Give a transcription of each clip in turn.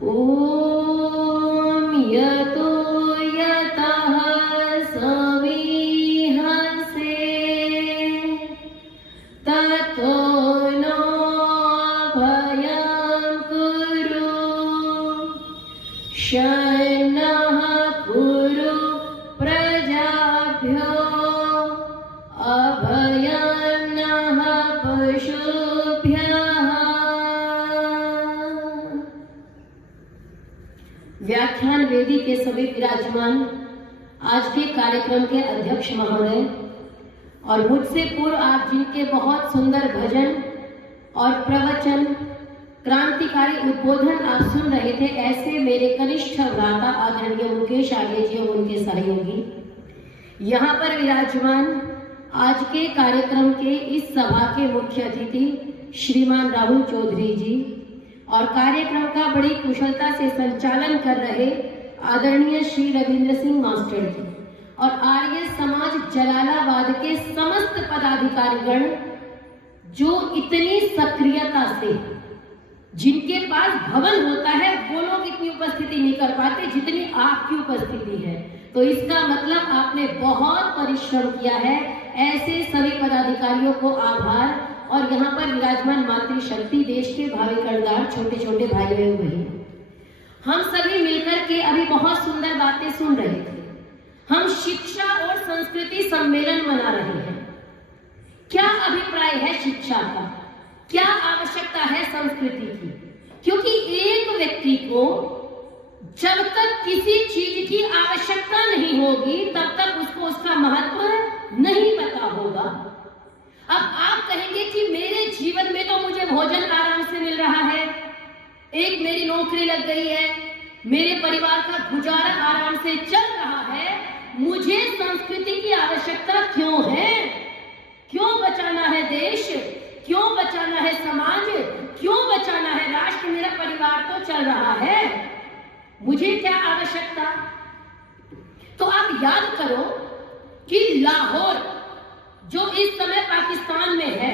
ॐ यतो यतः समीहसे ततो नो भयं कुरु शन्नः कुरु प्रजाभ्यो अभयं नः पशुभ्यः। व्याख्यान वेदी के सभी विराजमान, आज के कार्यक्रम के अध्यक्ष महोदय और मुझसे पूर्व आप जिनके बहुत सुंदर भजन और प्रवचन, क्रांतिकारी उद्बोधन आप सुन रहे थे, ऐसे मेरे कनिष्ठ भ्राता आदरणीय मुकेश आर्य जी और उनके सहयोगी यहाँ पर विराजमान, आज के कार्यक्रम के इस सभा के मुख्य अतिथि श्रीमान राहुल चौधरी जी और कार्यक्रम का बड़ी कुशलता से संचालन कर रहे आदरणीय श्री रविंद्र सिंह मास्टर जी और आर्य समाज जलालाबाद के समस्त पदाधिकारीगण जो इतनी सक्रियता से, जिनके पास भवन होता है वो लोग इतनी उपस्थिति नहीं कर पाते जितनी आपकी उपस्थिति है, तो इसका मतलब आपने बहुत परिश्रम किया है। ऐसे सभी पदाधिकारियों को आभार। और यहाँ पर विराजमान मातृशक्ति, देश के भावी करदार, छोटे छोटे भाई एवं बहन, हम सभी मिलकर के अभी बहुत सुंदर बातें सुन रहे थे। हम शिक्षा और संस्कृति सम्मेलन मना रहे हैं। क्या अभिप्राय है शिक्षा का, क्या आवश्यकता है संस्कृति की? क्योंकि एक व्यक्ति को जब तक किसी चीज की आवश्यकता नहीं होगी तब तक उसको उसका महत्व नहीं पता होगा। अब आप कहेंगे कि मेरे जीवन में तो मुझे भोजन आराम से मिल रहा है, एक मेरी नौकरी लग गई है, मेरे परिवार का गुजारा आराम से चल रहा है, मुझे संस्कृति की आवश्यकता क्यों है? क्यों बचाना है देश, क्यों बचाना है समाज, क्यों बचाना है राष्ट्र? मेरा परिवार तो चल रहा है, मुझे क्या आवश्यकता? तो आप याद करो कि लाहौर जो इस समय पाकिस्तान में है,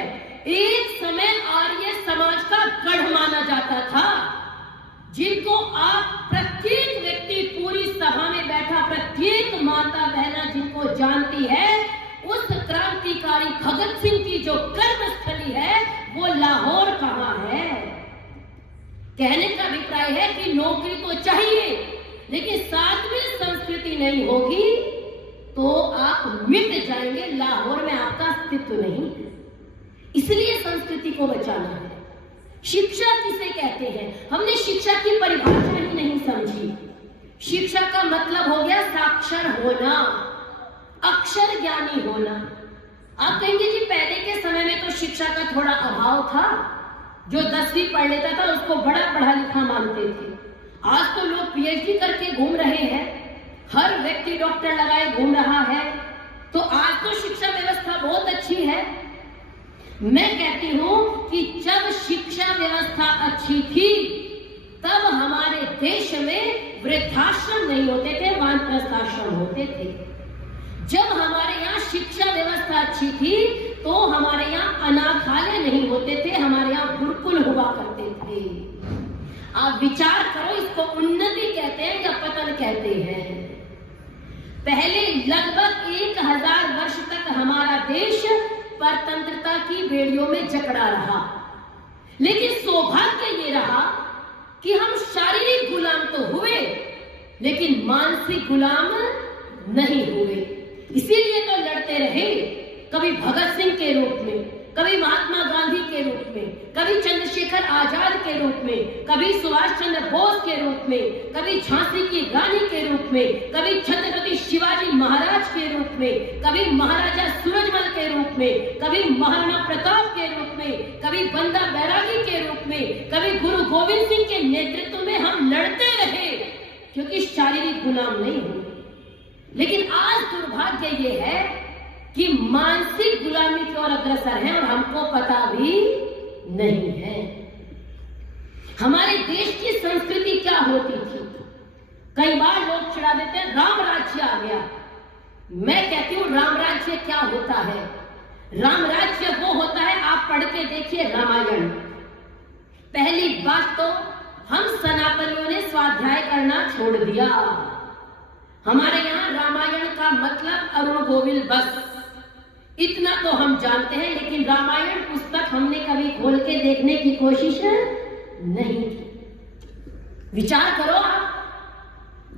एक समय आर्य समाज का गढ़ माना जाता था, जिनको आप प्रत्येक व्यक्ति, पूरी सभा में बैठा प्रत्येक माता बहना जिनको जानती है, उस क्रांतिकारी भगत सिंह की जो कर्मस्थली है वो लाहौर कहाँ है? कहने का अभिप्राय है कि नौकरी तो चाहिए, लेकिन साथ में संस्कृति नहीं होगी तो आप मिट जाएंगे, लाहौर में आपका अस्तित्व नहीं है। इसलिए संस्कृति को बचाना है। शिक्षा किसे कहते हैं? हमने शिक्षा की परिभाषा ही नहीं समझी। शिक्षा का मतलब हो गया साक्षर होना, अक्षर ज्ञानी होना। आप कहेंगे जी पहले के समय में तो शिक्षा का थोड़ा अभाव था, जो 10वीं पढ़ लेता था उसको बड़ा पढ़ा लिखा मानते थे। आज तो लोग पीएचडी करके घूम रहे हैं, हर व्यक्ति डॉक्टर लगाए घूम रहा है, तो आज तो शिक्षा व्यवस्था बहुत अच्छी है। मैं कहती हूं कि जब शिक्षा व्यवस्था अच्छी थी तब हमारे देश में वृद्धाश्रम नहीं होते थे, वानप्रस्थाश्रम होते थे। जब हमारे यहाँ शिक्षा व्यवस्था अच्छी थी तो हमारे यहाँ अनाथालय नहीं होते थे, हमारे यहाँ गुरुकुल हुआ करते थे। आप विचार करो, इसको उन्नति कहते हैं या पतन कहते हैं? पहले लगभग 1000 वर्ष तक हमारा देश परतंत्रता की बेड़ियों में जकड़ा रहा, लेकिन सौभाग्य ये रहा कि हम शारीरिक गुलाम तो हुए लेकिन मानसिक गुलाम नहीं हुए। इसीलिए तो लड़ते रहे, कभी भगत सिंह के रूप में, कभी महात्मा गांधी के रूप में, कभी चंद्रशेखर आजाद के रूप में, कभी सुभाष चंद्र बोस के रूप में, कभी झांसी की रानी के रूप में, कभी छत्रपति शिवाजी महाराज के रूप में, कभी महाराजा सूरजमल के रूप में, कभी महाराणा प्रताप के रूप में, कभी बंदा बैरागी के रूप में, कभी गुरु गोविंद सिंह के नेतृत्व में हम लड़ते रहे, क्योंकि शारीरिक गुलाम नहीं हुए। लेकिन आज दुर्भाग्य ये है कि मानसिक गुलामी की ओर अग्रसर है और हमको पता भी नहीं है। हमारे देश की संस्कृति क्या होती थी? कई बार लोग चिढ़ा देते हैं राम राज्य आ गया। मैं कहती हूं राम राज्य क्या होता है? राम राज्य वो होता है, आप पढ़ के देखिए रामायण। पहली बात तो हम सनातनियों ने करना छोड़ दिया। हमारे यहाँ रामायण का मतलब अरुण गोविल बस, इतना तो हम जानते हैं, लेकिन रामायण पुस्तक हमने कभी खोल के देखने की कोशिश नहीं की। विचार करो आप,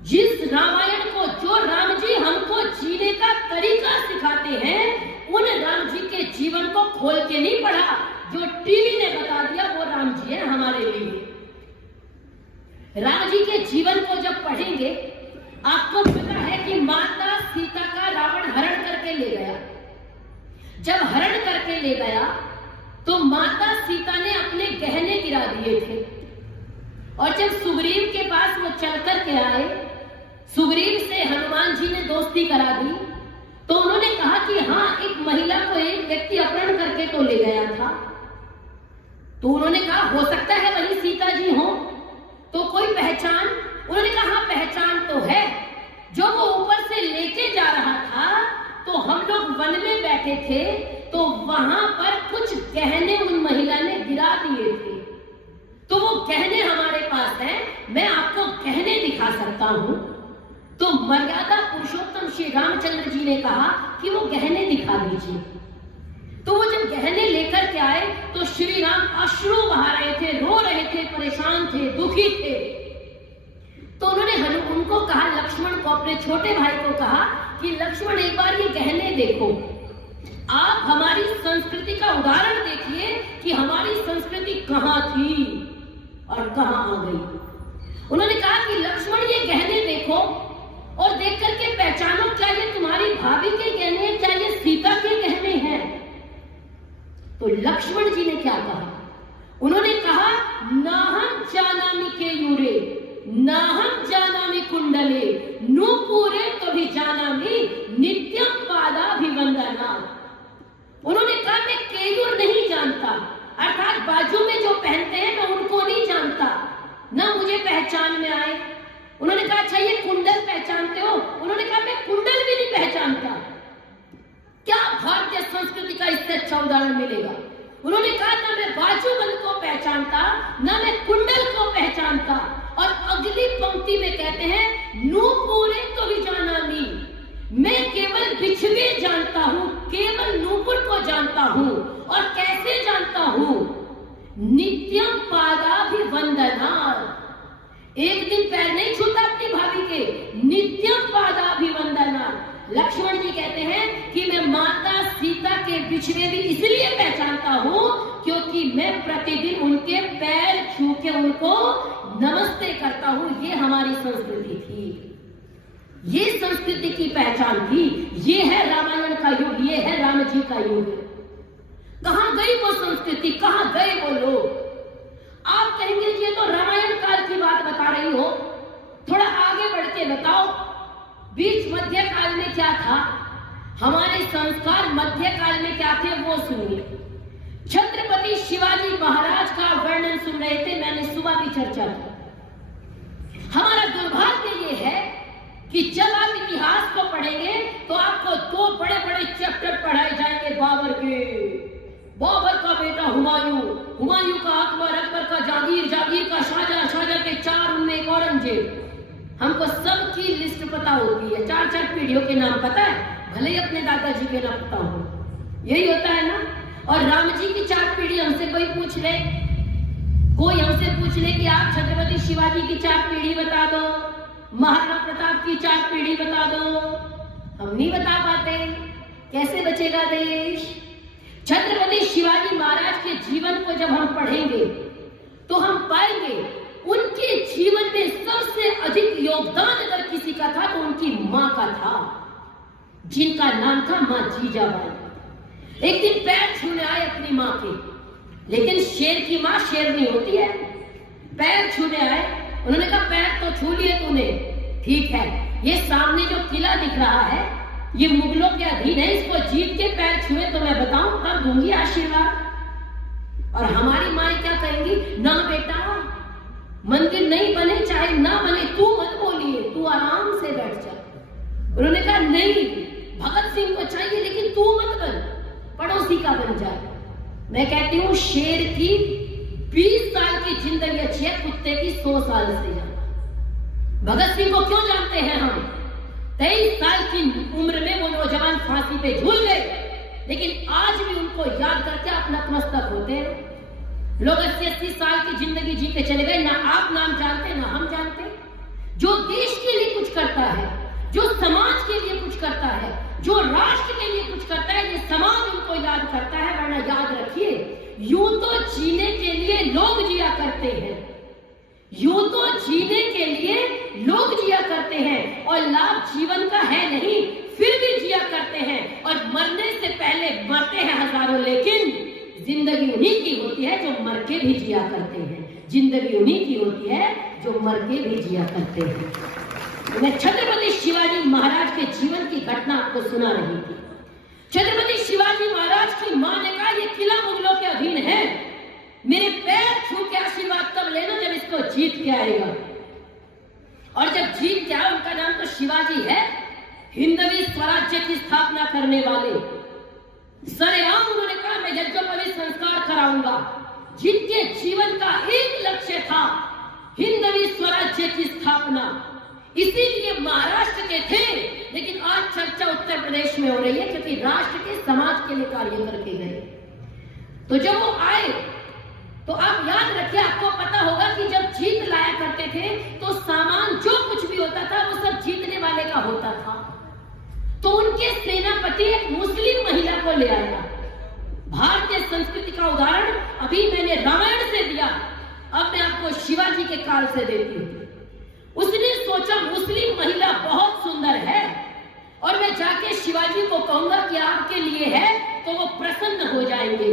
जिस रामायण को जो राम जी हमको जीने का तरीका सिखाते हैं, उन राम जी के जीवन को खोल के नहीं पढ़ा, जो टीवी ने बता दिया वो राम जी है हमारे लिए। राम जी के जीवन को जब पढ़ेंगे, आपको पता है कि माता सीता का रावण हरण करके ले गया। जब हरण करके ले गया तो माता सीता ने अपने गहने गिरा दिए थे, और जब सुग्रीव के पास वो चल कर के आए, सुग्रीव से हनुमान जी ने दोस्ती करा दी, तो उन्होंने कहा कि हाँ, एक महिला को एक व्यक्ति अपहरण करके तो ले गया था। तो उन्होंने कहा हो सकता है वही सीता जी हो, तो कोई पहचान? उन्होंने कहा हाँ, पहचान तो है। जो वो ऊपर से लेके जा रहा था, तो हम लोग वन में बैठे थे, तो वहां पर कुछ गहने उन महिला ने गिरा दिए थे, तो वो गहने हमारे पास हैं, मैं आपको गहने दिखा सकता हूं। तो मर्यादा पुरुषोत्तम श्री रामचंद्र जी ने कहा कि वो गहने दिखा दीजिए। तो वो जब गहने लेकर के आए तो श्री राम अश्रु बहा रहे थे, रो रहे थे, परेशान थे, दुखी थे। तो उन्होंने उनको कहा, लक्ष्मण को, अपने छोटे भाई को कहा कि लक्ष्मण एक बार ये गहने देखो, आप हमारी संस्कृति का उदाहरण देखिए कि हमारी संस्कृति कहां थी और कहां आ गई। उन्होंने कहा कि लक्ष्मण ये गहने देखो और देख करके पहचानो, क्या ये तुम्हारी भाभी के गहने, क्या ये सीता के गहने हैं? तो लक्ष्मण जी ने क्या कहा? उन्होंने कहा, नाहं जानामि केयूरे, नाहं जानामि कुंडले, नूपुरे तो भी जानामि नित्यं पादाभिवंदना। उन्होंने कहा मैं केयूर नहीं जानता, अर्थात बाजू में जो पहनते हैं मैं उनको नहीं जानता, ना मुझे पहचान में आए। उन्होंने कहा अच्छा ये कुंडल पहचानते हो? उन्होंने कहा मैं कुंडल भी नहीं पहचानता। क्या भारतीय संस्कृति का इससे अच्छा उदाहरण मिलेगा? उन्होंने कहा ना मैं बाजूबंद को पहचानता, ना मैं कुंडल को पहचानता। और अगली पंक्ति में कहते हैं, नूपुरे तो भी जानामि, मैं केवल बिछवे जानता हूं, केवल नूपुर को जानता हूं। और कैसे जानता हूं? नित्यम पादाभिवंदना, एक दिन पैर नहीं छूता अपनी भाभी के, नित्यम पादाभिवंदना। लक्ष्मण जी कहते हैं कि मैं माता सीता के बिछवे भी इसलिए पहचानता हूं क्योंकि मैं प्रतिदिन उनके पैर छू के उनको नमस्ते करता हूं। ये हमारी संस्कृति थी, ये संस्कृति की पहचान थी। ये है रामायण का युग, ये है राम जी का युग। कहां गई वो संस्कृति, कहां गए वो लोग? आप कहेंगे ये तो रामायण काल की बात बता रही हो, थोड़ा आगे बढ़ के बताओ बीच मध्य काल में क्या था, हमारे संस्कार मध्य काल में क्या थे वो सुनिए। छत्रपति शिवाजी महाराज का वर्णन सुन रहे थे, मैंने सुबह भी चर्चा की। हमारा दुर्भाग्य ये है कि जब आप इतिहास को पढ़ेंगे तो आपको दो बड़े बड़े चैप्टर पढ़ाए जाएंगे बाबर के। बाबर का बेटा हुमायूं, हुमायूं का अकबर, अकबर का जागीर, जागीर का शाहजहां, शाहजहां के चार उनमें एक औरंगजेब। हमको सबकी लिस्ट पता होती है, चार चार पीढ़ियों के नाम पता है, भले ही अपने दादाजी के नाम पता हो। यही होता है ना। और राम जी की चार पीढ़ी हमसे कोई पूछ ले, कोई हमसे पूछ ले कि आप छत्रपति शिवाजी की चार पीढ़ी बता दो, महाराणा प्रताप की चार पीढ़ी बता दो, हम नहीं बता पाते। कैसे बचेगा देश? छत्रपति शिवाजी महाराज के जीवन को जब हम पढ़ेंगे तो हम पाएंगे उनके जीवन में सबसे अधिक योगदान अगर किसी का था तो उनकी मां का था, जिनका नाम था मां जीजाबाई। एक दिन पैर छूने आए अपनी मां के, लेकिन शेर की मां शेर नहीं होती है। पैर छूने आए, उन्होंने कहा पैर तो छू लिए तूने, ठीक है, ये सामने जो किला दिख रहा है ये मुगलों के अधीन है, इसको जीत के पैर छुए तो मैं बताऊं तब दूंगी आशीर्वाद। और हमारी माए क्या कहेंगी? ना बेटा, मंदिर नहीं बने चाहे ना बने, तू मत बोलिए, तू आराम से बैठ जा। उन्होंने कहा नहीं, भगत सिंह को चाहिए लेकिन तू मत बन, पड़ोसी का बन जा। मैं कहती हूँ शेर की 20 साल की जिंदगी अच्छी है, कुत्ते की 100 साल से ज्यादा। भगत सिंह को क्यों जानते हैं हम? 23 साल की उम्र में वो नौजवान फांसी पे झूल गए, लेकिन आज भी उनको याद करके आप नतमस्तक होते हैं। लोग 80-80 साल की जिंदगी जी के चले गए, ना आप नाम जानते ना हम जानते। जो देश के लिए कुछ करता है, जो समाज के लिए कुछ करता है, जो राष्ट्र के लिए कुछ करता है, ये समाज उनको याद करता है। वरना याद रखिए, यूं तो जीने के लिए लोग जिया करते हैं, यूं तो जीने के लिए लोग जिया करते हैं और लाभ जीवन का है नहीं, फिर भी जिया करते हैं और मरने से पहले मरते हैं हजारों, लेकिन जिंदगी उन्हीं की होती है जो मर के भी जिया करते हैं। जिंदगी उन्हीं की होती है जो मर के भी जिया करते हैं। मैं छत्रपति शिवाजी महाराज के जीवन की घटना आपको सुना रही थी। छत्रपति शिवाजी महाराज की मां ने कहा, ये किला मुगलों के अधीन है, मेरे पैर छू के आशीर्वाद तब लेना जब इसको जीत के आएगा। और जब जीत के आया, उनका नाम तो शिवाजी है, हिंदवी स्वराज्य की स्थापना करने वाले। सरेआम उन्होंने कहा, मैं यज्ञोपवीत संस्कार कराऊंगा। जिनके जीवन का एक लक्ष्य था हिंदवी स्वराज्य की स्थापना, इसीलिए महाराष्ट्र के थे। लेकिन आज चर्चा उत्तर प्रदेश में हो रही है, क्योंकि राष्ट्र के समाज के लिए कार्य करके गए। तो जब वो आए तो आप याद रखिए, आपको पता होगा कि जब जीत लाया करते थे तो सामान जो कुछ भी होता था वो सब जीतने वाले का होता था। तो उनके सेनापति एक मुस्लिम महिला को ले आया। भारतीय संस्कृति का उदाहरण अभी मैंने रामायण से दिया, अब मैं आपको शिवाजी के काल से देती हूँ। उसने सोचा मुस्लिम महिला बहुत सुंदर है और मैं जाके शिवाजी को कहूंगा कि आपके लिए है, तो वो प्रसन्न हो जाएंगे।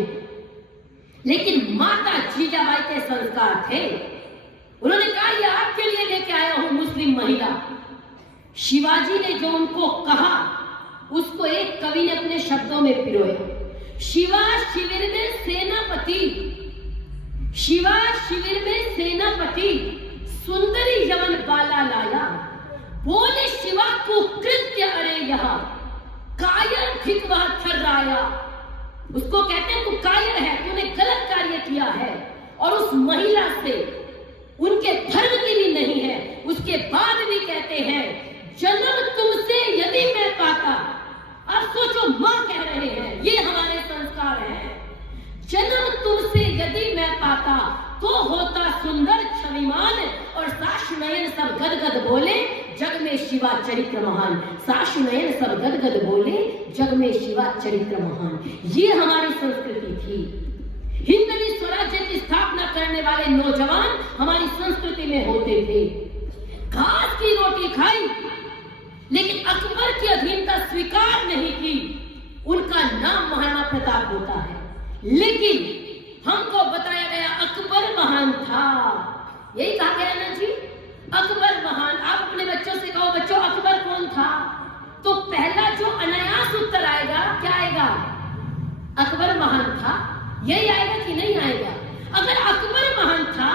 लेकिन माता जीजाबाई के संस्कार थे, उन्होंने कहा, ये आपके लिए लेके आया हूं मुस्लिम महिला। शिवाजी ने जो उनको कहा उसको एक कवि ने अपने शब्दों में पिरोया। शिवा शिविर में सेनापति, शिवा शिविर में सेनापति, सुंदरी यवन बाला लाया, बोले शिवा को कृत्य अरे यहाँ, कायर ठीक वह थर्राया। उसको कहते हैं तू कायर है, तूने गलत कार्य किया है। और उस महिला से उनके धर्म की भी नहीं है, उसके बाद भी कहते हैं, जन्म तुमसे यदि मैं पाता। अब सोचो, मां कह रहे हैं, ये हमारे संस्कार हैं। जन्म तुमसे यदि मैं पाता तो होता सुंदर छविमान, और साशु नयन सब गदगद बोले जग में शिवा चरित्र महान। साशु नयन सब गदगद बोले जग में शिवा चरित्र महान। ये हमारी संस्कृति थी। हिंदवी स्वराज्य की स्थापना करने वाले नौजवान हमारी संस्कृति में होते थे। घास की रोटी खाई, लेकिन अकबर की अधीनता स्वीकार नहीं की। उनका नाम महाराणा प्रताप होता है, लेकिन हमको बताया गया अकबर महान था। यही कहा गया ना जी, अकबर महान। आप अपने बच्चों से कहो, बच्चों अकबर कौन था? तो पहला जो अनायास उत्तर आएगा, क्या आएगा? अकबर महान था। यही आएगा कि नहीं आएगा? अगर अकबर महान था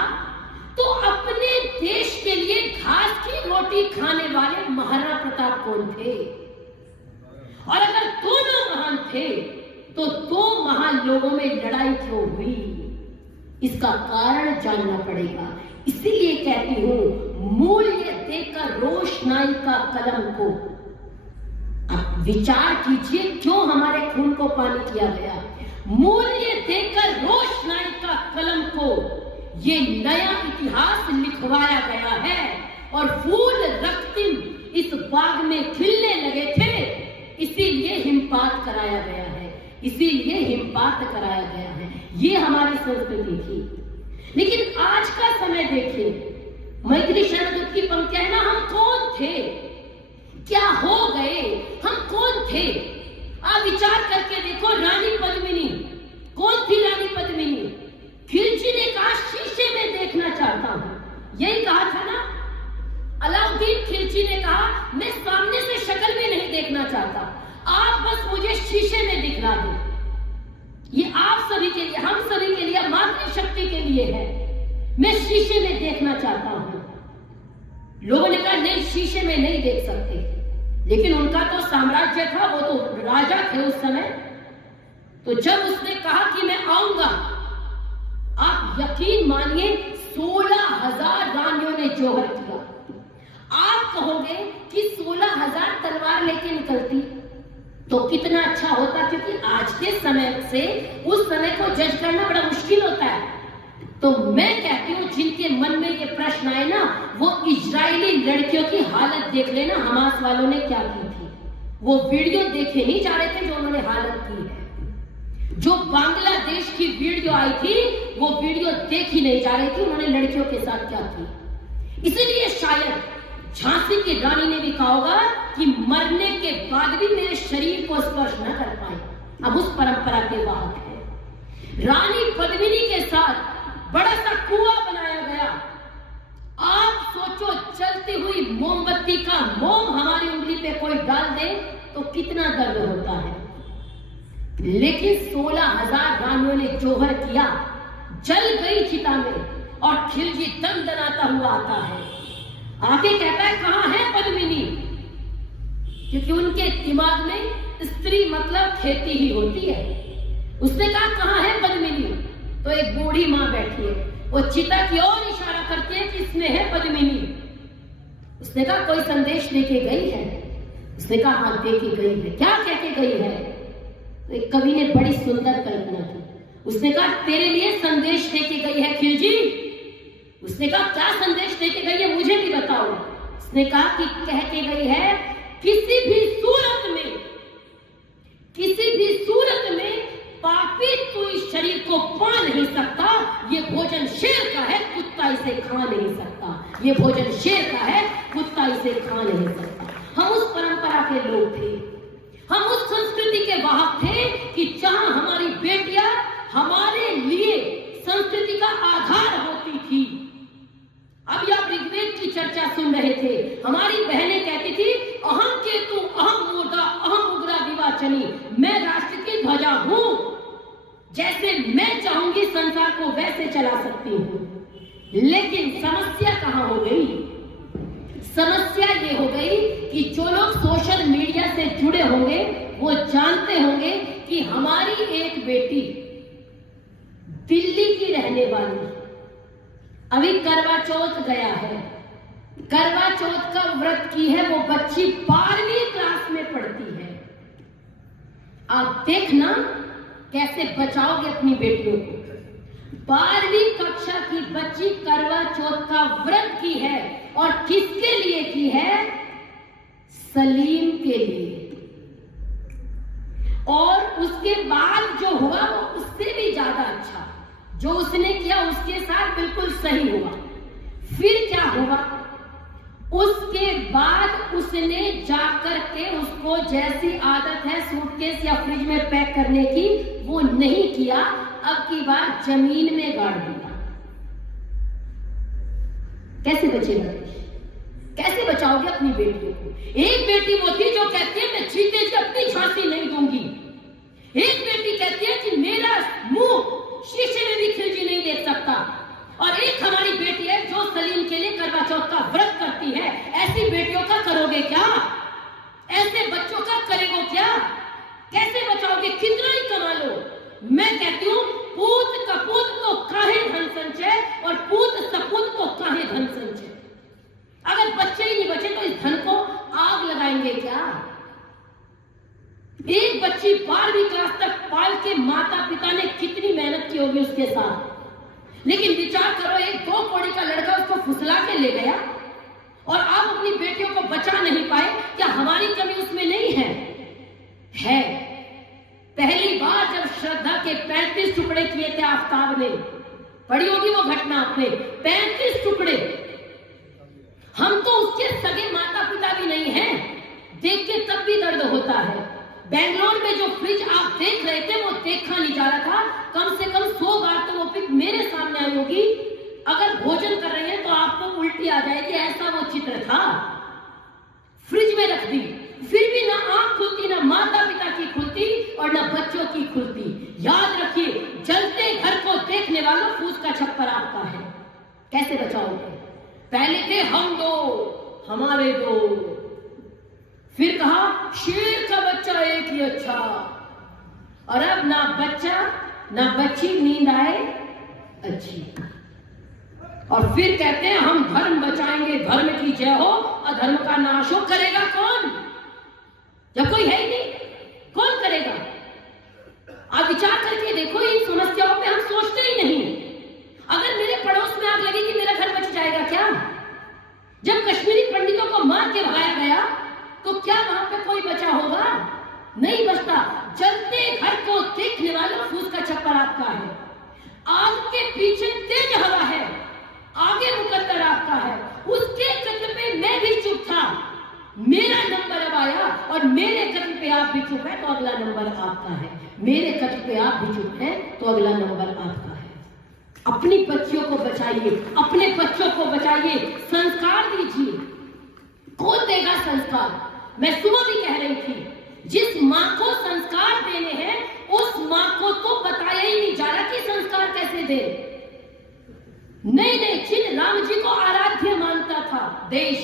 तो अपने देश के लिए घास की रोटी खाने वाले महाराणा प्रताप कौन थे? और अगर दोनों महान थे तो दो महान लोगों में लड़ाई क्यों हुई? इसका कारण जानना पड़ेगा। इसीलिए कहती हूं, मूल्य देकर रोशनाई का कलम को आप विचार कीजिए, क्यों हमारे खून को पानी किया गया। मूल्य देकर रोशनाई का कलम को ये नया इतिहास लिखवाया गया है। और फूल रक्तिम इस बाग में खिलने लगे थे, इसीलिए हिमपात कराया गया है, इसीलिए हिमपात कराया गया है। ये हमारी संस्कृति थी। लेकिन आज का समय देखिए, मैत्री शरणदूत की पंक्तियां ना, हम कौन थे, क्या हो गए, हम कौन थे? आप विचार करके देखो। रानी पद्मिनी कौन थी? रानी पद्मिनी खिलजी ने कहा शीशे में देखना चाहता हूं, यही कहा था ना। अलाउद्दीन खिलजी ने कहा मैं सामने से शक्ल भी नहीं देखना चाहता, आप बस मुझे शीशे में दिखला दो। ये आप सभी के लिए, हम सभी के लिए, मातृशक्ति के लिए है। मैं शीशे में देखना चाहता हूं। लोगों ने कहा नहीं, शीशे में नहीं देख सकते। लेकिन उनका तो साम्राज्य था, वो तो राजा थे उस समय। तो जब उसने कहा कि मैं आऊंगा, आप यकीन मानिए 16,000 रानियों ने जोहर किया। आप कहोगे कि 16,000 तलवार लेके निकलती तो कितना अच्छा होता, क्योंकि आज के समय से उस समय को जज करना बड़ा मुश्किल होता है। तो मैं कहती हूँ जिनके मन में ये प्रश्न आए ना, वो इजरायली लड़कियों की हालत देख लेना, हमास वालों ने क्या की थी। वो वीडियो देखे नहीं जा रहे थे जो उन्होंने हालत की है। जो बांग्लादेश की वीडियो आई थी वो वीडियो देखी नहीं जा रही थी, उन्होंने लड़कियों के साथ क्या की। इसीलिए शायद झांसी की रानी ने भी कहा होगा कि मरने के बाद भी मेरे शरीर को स्पर्श न कर पाए। अब उस परंपरा के बाद है रानी पद्मिनी के साथ बड़ा सा कुआं बनाया गया। आप सोचो, चलती हुई मोमबत्ती का मोम हमारी उंगली पे कोई डाल दे तो कितना दर्द होता है। लेकिन 16,000 रानियों ने जोहर किया, जल गई चिता में, और खिलजी दंदनाता हुआ आता है। आगे कहता है कहां है पद्मिनी, क्योंकि उनके दिमाग में स्त्री मतलब खेती ही होती है। उसने कहा कहां है पद्मिनी, तो एक बूढ़ी मां बैठी है, वो चिता की ओर इशारा करती है कि इसमें है पद्मिनी। उसने कहा कोई संदेश लेके गई है। उसने कहा हाँ दे के गई है। क्या कह के गई है? तो एक कवि ने बड़ी सुंदर कल्पना की। उसने कहा तेरे लिए संदेश लेके गई है खिलजी। उसने कहा क्या संदेश लेके गई है, मुझे भी बताओ। उसने कहा कि कह के गई है किसी भी सूरत में पापी तू इस शरीर को पा नहीं सकता। ये भोजन शेर का है, कुत्ता इसे खा नहीं सकता। ये भोजन शेर का है, कुत्ता इसे खा नहीं सकता। हम उस परंपरा के लोग थे, हम उस संस्कृति के वाहक थे कि जहां हमारी बेटियां हमारे लिए संस्कृति का आधार होती थी। अभी आप ऋग्वेद की चर्चा सुन रहे थे, हमारी बहनें कहती थी अहम केतु अहम मूर्धा अहम उग्रा विवाचनी, मैं राष्ट्र की ध्वजा हूं, जैसे मैं चाहूंगी संसार को वैसे चला सकती हूं। लेकिन समस्या कहां हो गई? समस्या ये हो गई कि जो लोग सोशल मीडिया से जुड़े होंगे वो जानते होंगे कि हमारी एक बेटी दिल्ली की रहने वाली अभी करवा चौथ गया है, करवा चौथ का व्रत की है, वो बच्ची 12वीं क्लास में पढ़ती है। आप देखना कैसे बचाओगे अपनी बेटियों को। 12वीं कक्षा की बच्ची करवा चौथ का व्रत की है, और किसके लिए की है? सलीम के लिए। और उसके बाद जो हुआ वो उससे भी ज्यादा अच्छा, जो उसने किया उसके साथ बिल्कुल सही हुआ। फिर क्या हुआ? उसके बाद उसने जाकर के उसको जैसी आदत है सूटकेस या फ्रिज में पैक करने की वो नहीं किया, अब की बार जमीन में गाड़ दिया। कैसे बचेगा? कैसे बचाओगे अपनी बेटियों को? एक बेटी वो थी जो कहती है मैं जीते जी अपनी झांसी नहीं दूंगी। एक बेटी कहती है कि मेरा मुंह शीशे में भी खिलजी नहीं देख सकता। और एक हमारी बेटी है जो सलीम के लिए करवा चौथ का व्रत करती है। ऐसी बेटियों का करोगे क्या? ऐसे बच्चों का करेगो क्या? कैसे बचाओगे? कितना ही कमा लो। मैं कहती हूँ पूत कपूत को काहे धन संचय, और पूत सपूत को काहे धन संचय। अगर बच्चे ही नहीं बचे तो इस धन को आग लगाएंगे क्या? एक बच्ची 12वीं क्लास तक पाल के माता पिता ने कितनी मेहनत की होगी उसके साथ। लेकिन विचार करो, एक 2 कौड़ी का लड़का उसको फुसला के ले गया और आप अपनी बेटियों को बचा नहीं पाए। क्या हमारी कमी उसमें नहीं है? है। पहली बार जब श्रद्धा के 35 टुकड़े किए थे आफ्ताब ने, पढ़ी होगी वो घटना आपने, 35 टुकड़े। हम तो उसके सगे माता पिता भी नहीं हैं, देख के तब भी दर्द होता है। बेंगलोर में जो फ्रिज आप देख रहे थे वो देखा नहीं जा रहा था। कम से कम 100 बार तो वो पिक मेरे सामने आई होगी। अगर भोजन कर रहे हैं तो आपको उल्टी आ जाएगी, ऐसा वो चित्र था। फ्रिज में रख दी, फिर भी ना आंख खुलती, ना माता पिता की खुलती और ना बच्चों की खुलती। याद रखिए, जलते घर को देखने वालों फूस का छप्पर आपका है। कैसे बचाओगे? पहले थे हम दो, हमारे दो, फिर कहा शेर का बच्चा एक ही अच्छा, और अब ना बच्चा ना बच्ची, नींद आए अच्छी। और फिर कहते हैं हम धर्म बचाएंगे, धर्म की जय हो, का नाश हो, करेगा कौन? जब कोई है ही नहीं, कौन करेगा? आप विचार करके देखो, इन समस्याओं पे हम सोचते ही नहीं। अगर मेरे पड़ोस में आग लगेगी, मेरा घर बच जाएगा क्या? जब कश्मीरी पंडितों को मार के भगाया गया तो क्या वहां पे कोई बचा होगा? नहीं बचता। जलते घर को देखने वालों फूस का छप्पर आपका है, आग के पीछे तेज हवा है, आगे मुकद्दर आपका है। उसके कत्ल पे मैं भी चुप था, मेरा नंबर अब आया, और मेरे कत्ल पे आप भी चुप है तो अगला नंबर आपका है। मेरे कत्ल पे आप भी चुप है तो अगला नंबर आपका है। अपनी बच्चियों को बचाइए, अपने बच्चों को बचाइए, संस्कार दीजिए। कौन देगा संस्कार? मैं सुबह भी कह रही थी, जिस माँ को संस्कार देने हैं उस माँ को तो बताया ही नहीं जा रहा कि संस्कार कैसे दे। नहीं, जिन राम जी को आराध्य मानता था देश,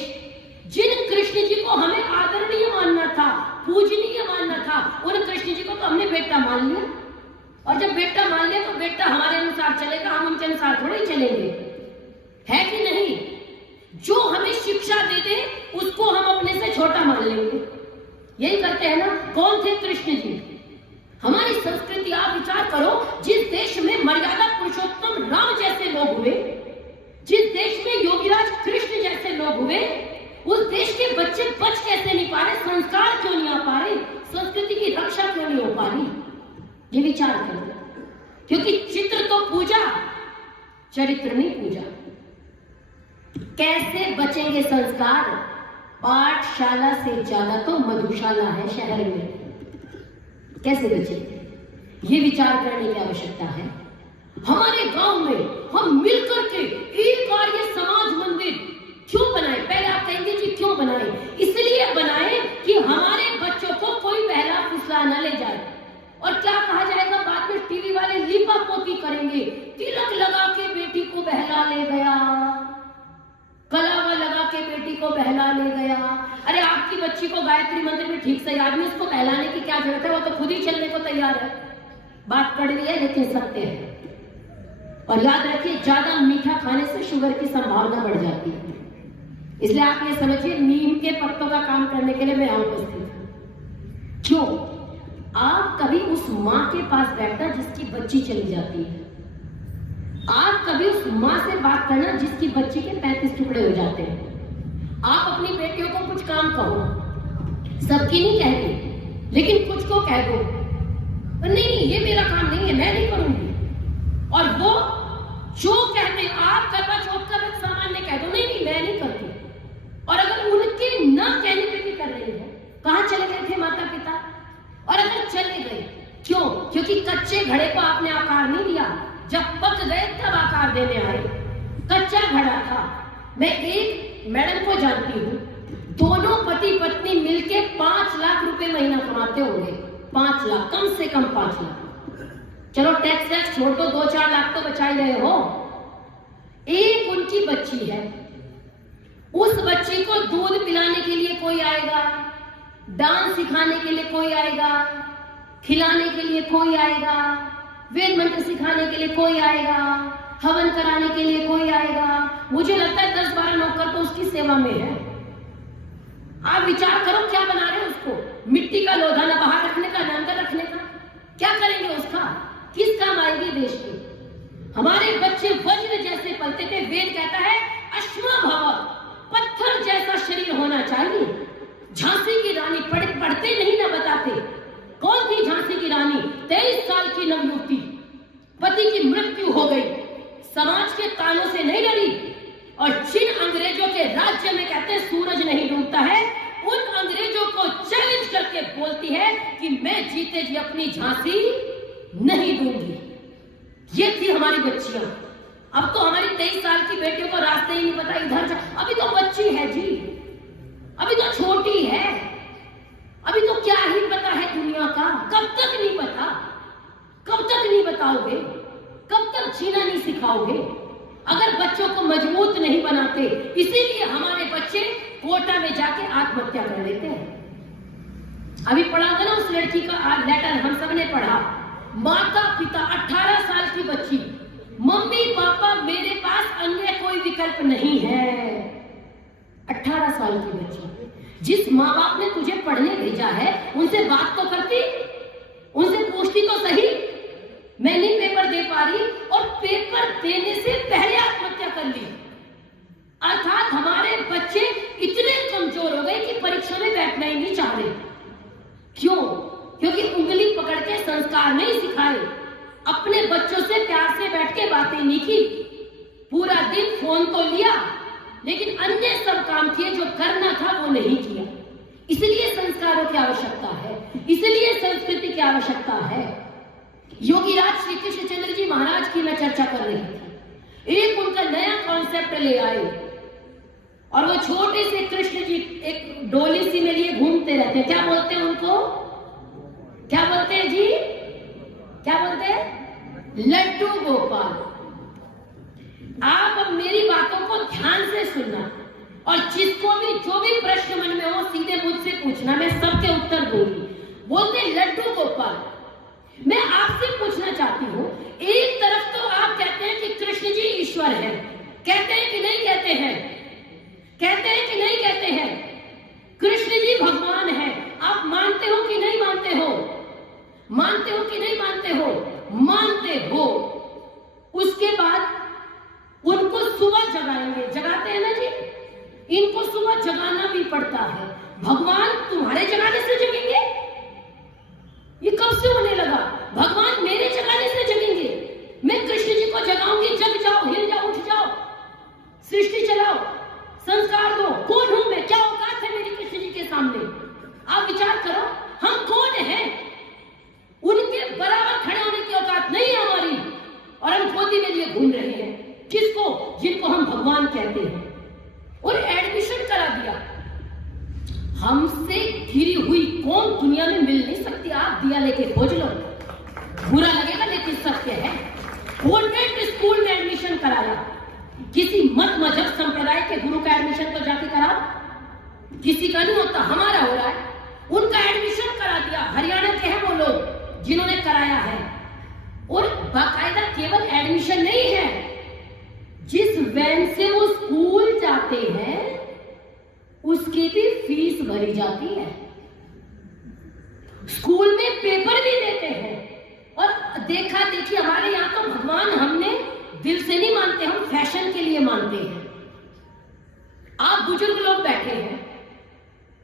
जिन कृष्ण जी को हमें आदरणीय मानना था, पूजनीय मानना था, उन कृष्ण जी को तो हमने बेटा मान लिया। और जब बेटा मान लिया तो बेटा हमारे अनुसार चलेगा, हम उनके अनुसार थोड़े चलेंगे, है कि नहीं? जो हमें शिक्षा दे दे उसको हम अपने से छोटा मान लेंगे। यही करते हैं ना। कौन थे कृष्ण जी? हमारी संस्कृति, आप विचार करो, जिस देश में मर्यादा पुरुषोत्तम राम जैसे लोग हुए, जिस देश में योगीराज कृष्ण जैसे लोग हुए, उस देश के बच्चे बच कैसे नहीं पा रहे? संस्कार क्यों नहीं आ पा रहे? संस्कृति की रक्षा क्यों नहीं हो पा रही? ये विचार करो। क्योंकि चित्र तो पूजा, चरित्र नहीं पूजा। कैसे बचेंगे संस्कार? पाठशाला से ज्यादा तो मधुशाला है शहर में। कैसे बचेंगे? ये विचार करने की आवश्यकता है। हमारे गांव में हम मिलकर के एक बार ये समाज मंदिर क्यों बनाए? पहले आप कहेंगे जी क्यों बनाए? इसलिए बनाए कि हमारे बच्चों को कोई बहला फुसला न ले जाए। और क्या कहा जाएगा बाद में? टीवी वाले लीपा पोती करेंगे, तिलक लगा के बेटी को बहला ले गया, कलावा लगा के बेटी को बहला ले गया। अरे आपकी बच्ची को गायत्री मंत्र में ठीक से याद नहीं, उसको बहलाने की क्या जरूरत है? वो तो खुद ही चलने को तैयार है। बात कड़वी है लेकिन सत्य है। और याद रखिए, ज्यादा मीठा खाने से शुगर की संभावना बढ़ जाती है। इसलिए आप ये समझिए, नीम के पत्तों का काम करने के लिए मैं यहाँ उपस्थित हूँ। क्यों? आप कभी उस माँ के पास बैठना जिसकी बच्ची चली जाती है। आप कभी उस माँ से बात करना जिसकी बच्ची के 35 टुकड़े हो जाते हैं। आप अपनी बेटियों को कुछ काम कहो, सबकी नहीं कहती, लेकिन कुछ को कह दो, नहीं ये मेरा काम नहीं है, मैं नहीं करूंगी। और वो जो कहते, आप करवा चौथ का व्रत सामान्य कह दो, नहीं मैं नहीं करती। और अगर उनके न कहने पे भी कर रही है, कहाँ चले गए थे माता पिता? और अगर चले गए, क्यों? क्योंकि कच्चे घड़े को आपने आकार नहीं दिया, जब पक गए तब आकार देने आए। कच्चा घड़ा था। मैं एक मैडम को जानती हूँ, दोनों पति पत्नी मिलके 5 लाख रुपए महीना कमाते होंगे। 5 लाख, कम से कम 5 लाख। चलो टैक्स छोड़ दो, 2-4 लाख तो बचा ही रहे हो। एक उनकी बच्ची है, उस बच्ची को दूध पिलाने के लिए कोई आएगा, डांस सिखाने के लिए कोई आएगा, खिलाने के लिए कोई आएगा, वेद मंत्र सिखाने के लिए कोई आएगा, हवन कराने के लिए कोई आएगा। मुझे लगता है 10-12 नौकर तो उसकी सेवा में है। आप विचार करो, क्या बना रहे हैं उसको? मिट्टी का लोधा ना बाहर रखने का, ना अंदर रखने का। क्या करेंगे उसका? किस काम आएगी देश के? हमारे बच्चे वज्र जैसे पलते थे। वेद कहता है अश्मा भव, पत्थर जैसा शरीर होना चाहिए। झांसी की रानी पढ़ते नहीं ना बताते। कौन थी झांसी की रानी? 23 साल की नवयुवती, पति की मृत्यु हो गई, समाज के तानों से नहीं डरी, और जिन अंग्रेजों के राज्य में कहते हैं सूरज नहीं डूबता है, उन अंग्रेजों को चैलेंज करके बोलती है कि मैं जीते जी अपनी झांसी नहीं दूंगी। ये थी हमारी बच्चियां। अब तो हमारी 23 साल की बेटियों को रास्ते ही नहीं पता, इधर जा। अभी तो बच्ची है जी, अभी तो छोटी है, अभी तो क्या ही पता है दुनिया का। कब तक नहीं पता? कब तक नहीं बताओगे? कब तक जीना नहीं सिखाओगे? अगर बच्चों को मजबूत नहीं बनाते, इसीलिए हमारे बच्चे कोटा में जाके आत्महत्या कर लेते हैं। अभी पढ़ा था ना उस लड़की का लेटर, हम सबने पढ़ा। माता पिता, 18 साल की बच्ची, मम्मी पापा मेरे पास अन्य कोई विकल्प नहीं है। 18 साल की बच्ची, जिस माँ बाप ने तुझे पढ़ने भेजा है उनसे बात तो करती, उनसे पूछती तो सही, मैं नहीं पेपर दे पा रही और पेपर देने से पहले आत्महत्या कर ली। अर्थात हमारे बच्चे इतने कमजोर हो गए कि परीक्षा में बैठना ही नहीं चाह रहे। क्यों? क्योंकि उंगली पकड़ के संस्कार नहीं सिखाए, अपने बच्चों से प्यार से बैठ के बातें नहीं की, पूरा दिन फोन तो लिया लेकिन अन्य सब काम किए, जो करना था वो नहीं किया। इसलिए संस्कारों की आवश्यकता है, इसलिए संस्कृति की आवश्यकता है। योगीराज श्री कृष्ण चंद्र जी महाराज की मैं चर्चा कर रही थी। एक उनका नया कॉन्सेप्ट ले आए और वो छोटे से कृष्ण जी एक डोली सी में लिए घूमते रहते हैं। क्या बोलते हैं उनको? क्या बोलते हैं जी? क्या बोलते हैं? लड्डू गोपाल। आप अब मेरी बातों को ध्यान से सुनना और जिसको भी जो भी प्रश्न मन में हो सीधे मुझसे पूछना, मैं सबके उत्तर दूंगी। बोलते लड्डू गोपाल। मैं आपसे पूछना चाहती हूं, एक तरफ तो आप कहते हैं कि कृष्ण जी ईश्वर है, कहते हैं कि नहीं कहते हैं? कहते हैं कि नहीं कहते हैं? कृष्ण जी भगवान है, आप मानते हो कि नहीं मानते हो? मानते हो कि नहीं मानते हो? मानते हो। उसके बाद उनको सुबह जगाएंगे, जगाते हैं ना जी? इनको सुबह जगाना भी पड़ता है। भगवान तुम्हारे जगाने से जगेंगे? ये कब से होने लगा? भगवान मेरे जगाने से जगेंगे? मैं कृष्ण जी को जगाऊंगी, जग जाओ, हिल जाओ, उठ जाओ, सृष्टि चलाओ, संस्कार दो। कौन हूं मैं? क्या औकात है मेरी कृष्ण जी के सामने? आप विचार करो, हम कौन हैं? उनके बराबर खड़े होने की औकात नहीं है हमारी, और हम गोदी में लिए घूम रहे हैं। किसको? जिनको हम भगवान कहते हैं। और एडमिशन करा दिया। हमसे घिरी हुई कौन दुनिया में मिल नहीं सकती। आप दिया लेके खोज लो, बुरा लगेगा लेकिन सत्य है। कॉन्वेंट स्कूल में एडमिशन कराया, किसी मत मजहब संप्रदाय के गुरु का एडमिशन तो जाके कराओ, किसी का नहीं होता, हमारा हो रहा है। उनका एडमिशन करा दिया। हरियाणा के हैं वो लोग जिन्होंने कराया है। और बाकायदा केवल एडमिशन नहीं है, जिस वैन से वो स्कूल जाते हैं उसकी भी फीस भरी जाती है। स्कूल में पेपर भी देते हैं। और देखा देखी हमारे यहां तो भगवान हमने दिल से नहीं मानते, हम फैशन के लिए मानते हैं। आप बुजुर्ग लोग बैठे हैं,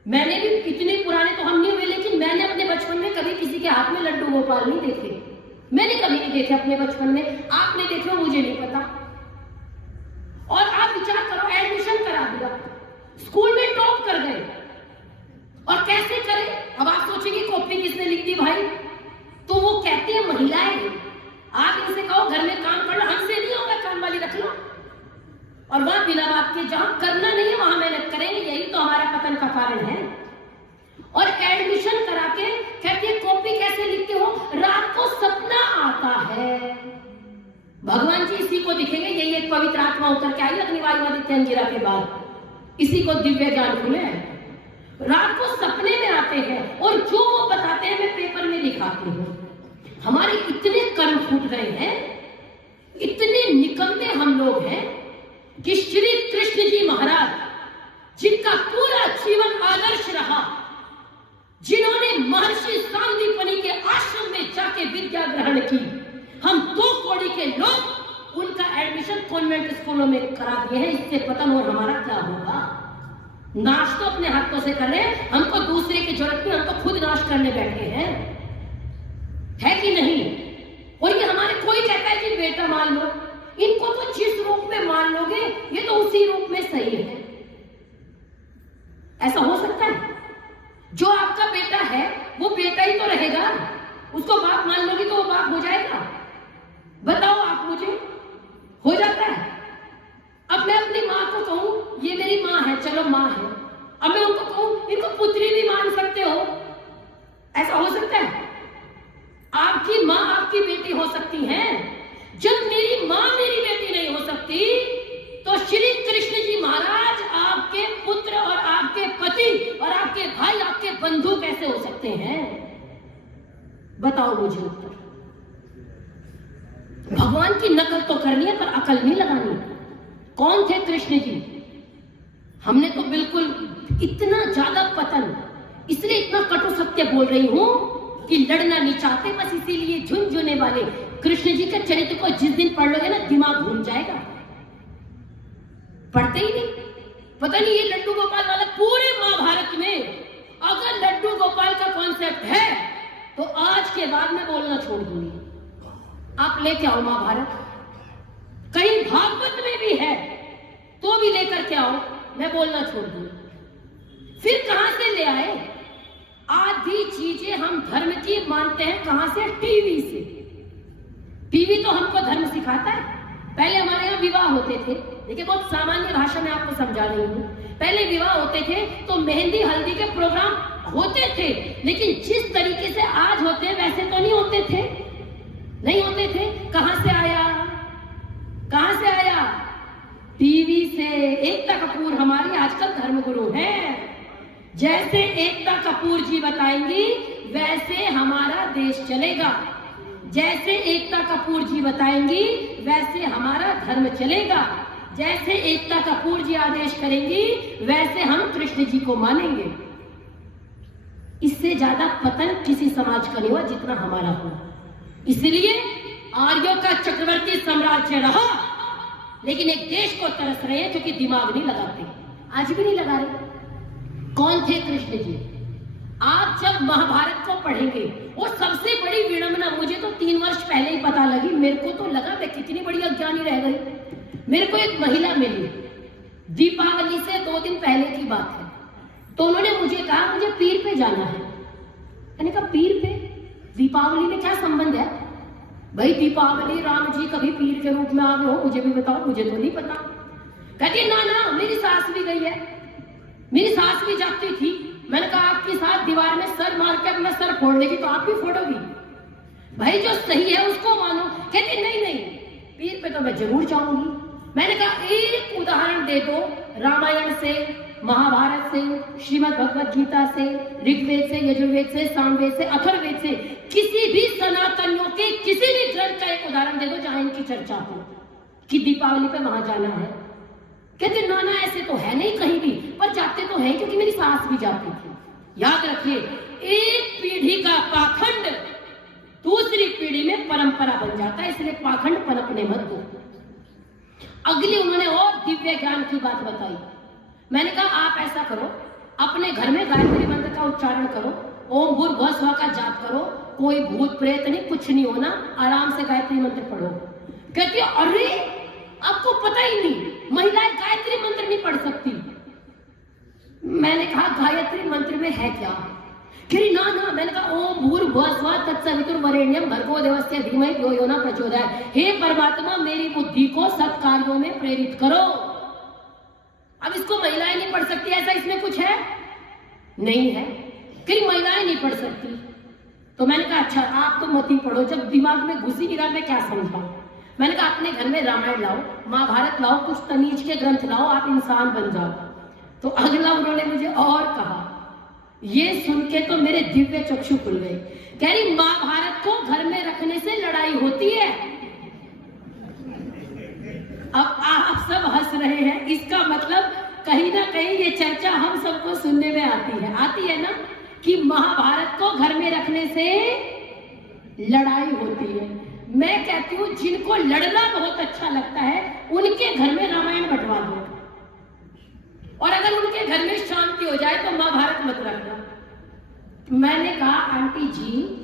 मैंने भी इतने पुराने तो हम नहीं हुए, लेकिन मैंने अपने बचपन में कभी किसी के हाथ में लड्डू गोपाल नहीं देखे। मैंने कभी नहीं देखे अपने बचपन में, आपने देखे हो मुझे नहीं पता। और आप विचार करो, एडमिशन करा दिया, स्कूल में टॉप कर गए। और कैसे करें? अब आप सोचेंगे कॉपी किसने लिख दी भाई? तो वो कहते हैं महिलाएं। आप इनसे कहो घर में काम कर लो, हमसे नहीं होगा, काम वाली रख लो। और वहां बिना बात के जहां करना नहीं है वहां मेहनत करेंगे। यही तो हमारा पतन का कारण है। और एडमिशन करा के कहती है कॉपी कैसे लिखते हो? रात को सपना आता है, भगवान जी इसी को दिखेंगे। यही एक पवित्र आत्मा उतर के आई अग्निवायुआदित्य अंजिरा के बाद, इसी को दिव्य ज्ञान खुले हैं। रात को सपने में आते हैं और जो वो बताते हैं मैं पेपर में दिखाती हूँ। हमारे इतने कर्म फूट गए हैं, इतने निकम्मे हम लोग हैं कि श्री कृष्ण जी महाराज, जिनका पूरा जीवन आदर्श रहा, जिन्होंने महर्षि सांदीपनि के आश्रम में जाके विद्या ग्रहण की, हम 2 कौड़ी के लोग उनका एडमिशन कॉन्वेंट स्कूलों में करा दिए हैं। इससे पतन और हमारा क्या होगा? नाश तो अपने हाथों से कर रहे हैं, हमको दूसरे की जरूरत नहीं, हम तो खुद नाश करने बैठे हैं, है कि नहीं? और ये हमारे कोई कहता है कि बेटा मान लो, इनको तो जिस रूप में मान लोगे ये तो उसी रूप में सही है। ऐसा हो सकता है? जो आपका बेटा है वो बेटा ही तो रहेगा, उसको बाप मान लोगे तो वो बाप हो जाएगा? बताओ आप मुझे, हो जाता है? अब मैं अपनी माँ को कहूं ये मेरी माँ है, चलो माँ है, अब मैं उनको कहूं इनको पुत्री भी मान सकते हो, ऐसा हो सकता है? आपकी माँ आपकी बेटी हो सकती है। जब मेरी माँ मेरी बेटी नहीं हो सकती तो श्री कृष्ण जी महाराज आपके पुत्र और आपके पति और आपके भाई आपके बंधु कैसे हो सकते हैं? बताओ मुझे उत्तर। भगवान की नकल तो करनी है पर अकल नहीं लगानी। कौन थे कृष्ण जी? हमने तो बिल्कुल इतना ज्यादा पतन, इसलिए इतना कटु सत्य बोल रही हूं कि लड़ना नहीं चाहते, बस इसीलिए झुनझुने वाले कृष्ण जी के चरित्र को जिस दिन पढ़ लोगे ना दिमाग घूम जाएगा, पढ़ते ही नहीं। पता नहीं ये लड्डू गोपाल वाला पूरे महाभारत में अगर लड्डू गोपाल का कॉन्सेप्ट है तो आज के बाद मैं बोलना छोड़ दूंगी। आप लेके आओ महाभारत, कहीं भागवत में भी है तो भी लेकर के आओ, मैं बोलना छोड़ दूंगी। फिर कहां से ले आए? आधी चीजें हम धर्म की मानते हैं कहां से? टीवी से। टीवी तो हमको धर्म सिखाता है। पहले हमारे यहाँ विवाह होते थे, देखिए बहुत सामान्य भाषा में आपको समझा रही हूँ। पहले विवाह होते थे तो मेहंदी हल्दी के प्रोग्राम होते थे, लेकिन जिस तरीके से आज होते हैं वैसे तो नहीं होते थे, नहीं होते थे। कहां से आया? कहां से आया? टीवी से। एकता कपूर हमारी आजकल धर्मगुरु हैं। जैसे एकता कपूर जी बताएंगी वैसे हमारा देश चलेगा, जैसे एकता कपूर जी बताएंगी वैसे हमारा धर्म चलेगा, जैसे एकता कपूर जी आदेश करेंगी वैसे हम कृष्ण जी को मानेंगे। इससे ज्यादा पतन किसी समाज का नहीं हुआ जितना हमारा हुआ। इसलिए आर्यों का चक्रवर्ती साम्राज्य रहा, लेकिन एक देश को तरस रहे हैं क्योंकि दिमाग नहीं लगाते, आज भी नहीं लगा रहे। कौन थे कृष्ण जी? आप जब महाभारत को पढ़ेंगे, और सबसे बड़ी विडंबना मुझे तो 3 वर्ष पहले ही पता लगी, मेरे को तो लगा मैं कितनी बड़ी अज्ञानी रह गई। मेरे को एक महिला मिली, दीपावली से 2 दिन पहले की बात है, तो उन्होंने मुझे कहा मुझे पीर पे जाना है। मैंने कहा पीर पे? दीपावली में क्या संबंध है? भाई दीपावली राम जी कभी पीर के रूप में आ गए हो, मुझे भी बताओ, मुझे तो नहीं पता। कहती ना ना मेरी सास भी गई है, मेरी सास भी जाती थी। मैंने कहा आपकी सास दीवार में सर मार के अपना सर फोड़ लेगी तो आप भी फोड़ोगी? भाई जो सही है उसको मानो। कहती नहीं नहीं पीर पे तो मैं जरूर जाऊंगी। मैंने कहा एक उदाहरण दे दो रामायण से, महाभारत से, श्रीमद् भगवत गीता से, ऋग्वेद से, यजुर्वेद से, सामवेद से, अथर्ववेद से, किसी भी सनातनियों के किसी भी ग्रंथ का एक उदाहरण दे दो जहां इनकी चर्चा हो कि दीपावली पे वहां जाना है। कहते ना ना ऐसे तो है नहीं कहीं भी, पर जाते तो हैं क्योंकि मेरी सास भी जाती थी। याद रखिए, एक पीढ़ी का पाखंड दूसरी पीढ़ी में परंपरा बन जाता है, इसलिए पाखंड पनपने मत दो। अगली उन्होंने और दिव्य ज्ञान की बात बताई। मैंने कहा आप ऐसा करो, अपने घर में गायत्री मंत्र का उच्चारण करो, ओम भूर्भुवः स्वः का जाप करो, कोई भूत प्रेत नहीं, कुछ नहीं होना, आराम से गायत्री मंत्र पढ़ो। कहती है अरे आपको पता ही नहीं महिलाएं गायत्री मंत्र नहीं पढ़ सकती। मैंने कहा गायत्री मंत्र में है क्या? कह ना ना। मैंने कहा ओम भूर्भुवः स्वः तत्सवितुर्वरेण्यं भर्गो देवस्य धीमहि धियो यो न प्रचोदयात्। हे परमात्मा मेरी बुद्धि को सत्कार्यों में प्रेरित करो। अब इसको महिलाएं नहीं पढ़ सकती, ऐसा इसमें कुछ है? नहीं है। कई महिलाएं नहीं पढ़ सकती। तो मैंने कहा अच्छा आप तो मत ही पढ़ो, जब दिमाग में घुसी नहीं रहा मैं क्या समझाऊं। मैंने कहा अपने घर में रामायण लाओ, महाभारत लाओ, कुछ तमीज के ग्रंथ लाओ, आप इंसान बन जाओ। तो अगला उन्होंने मुझे और कहा, ये सुन के तो मेरे दिव्य चक्षु खुल गए। कह रही महाभारत को घर में रखने से लड़ाई होती है। अब आप सब हंस रहे हैं, इसका मतलब कहीं ना कहीं ये चर्चा हम सबको सुनने में आती है ना, कि महाभारत को घर में रखने से लड़ाई होती है। मैं कहती हूँ जिनको लड़ना बहुत अच्छा लगता है उनके घर में रामायण बंटवा दो, और अगर उनके घर में शांति हो जाए तो महाभारत मत रखना। मैंने कहा आंटी जी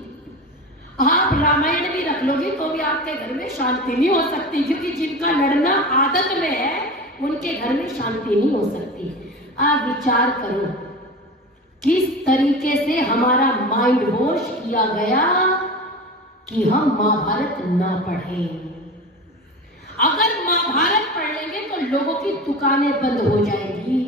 आप रामायण भी रख लोगी तो भी आपके घर में शांति नहीं हो सकती, क्योंकि जिनका लड़ना आदत में है उनके घर में शांति नहीं हो सकती। आप विचार करो किस तरीके से हमारा माइंड वॉश किया गया कि हम महाभारत ना पढ़ें। अगर महाभारत पढ़ लेंगे तो लोगों की दुकानें बंद हो जाएगी।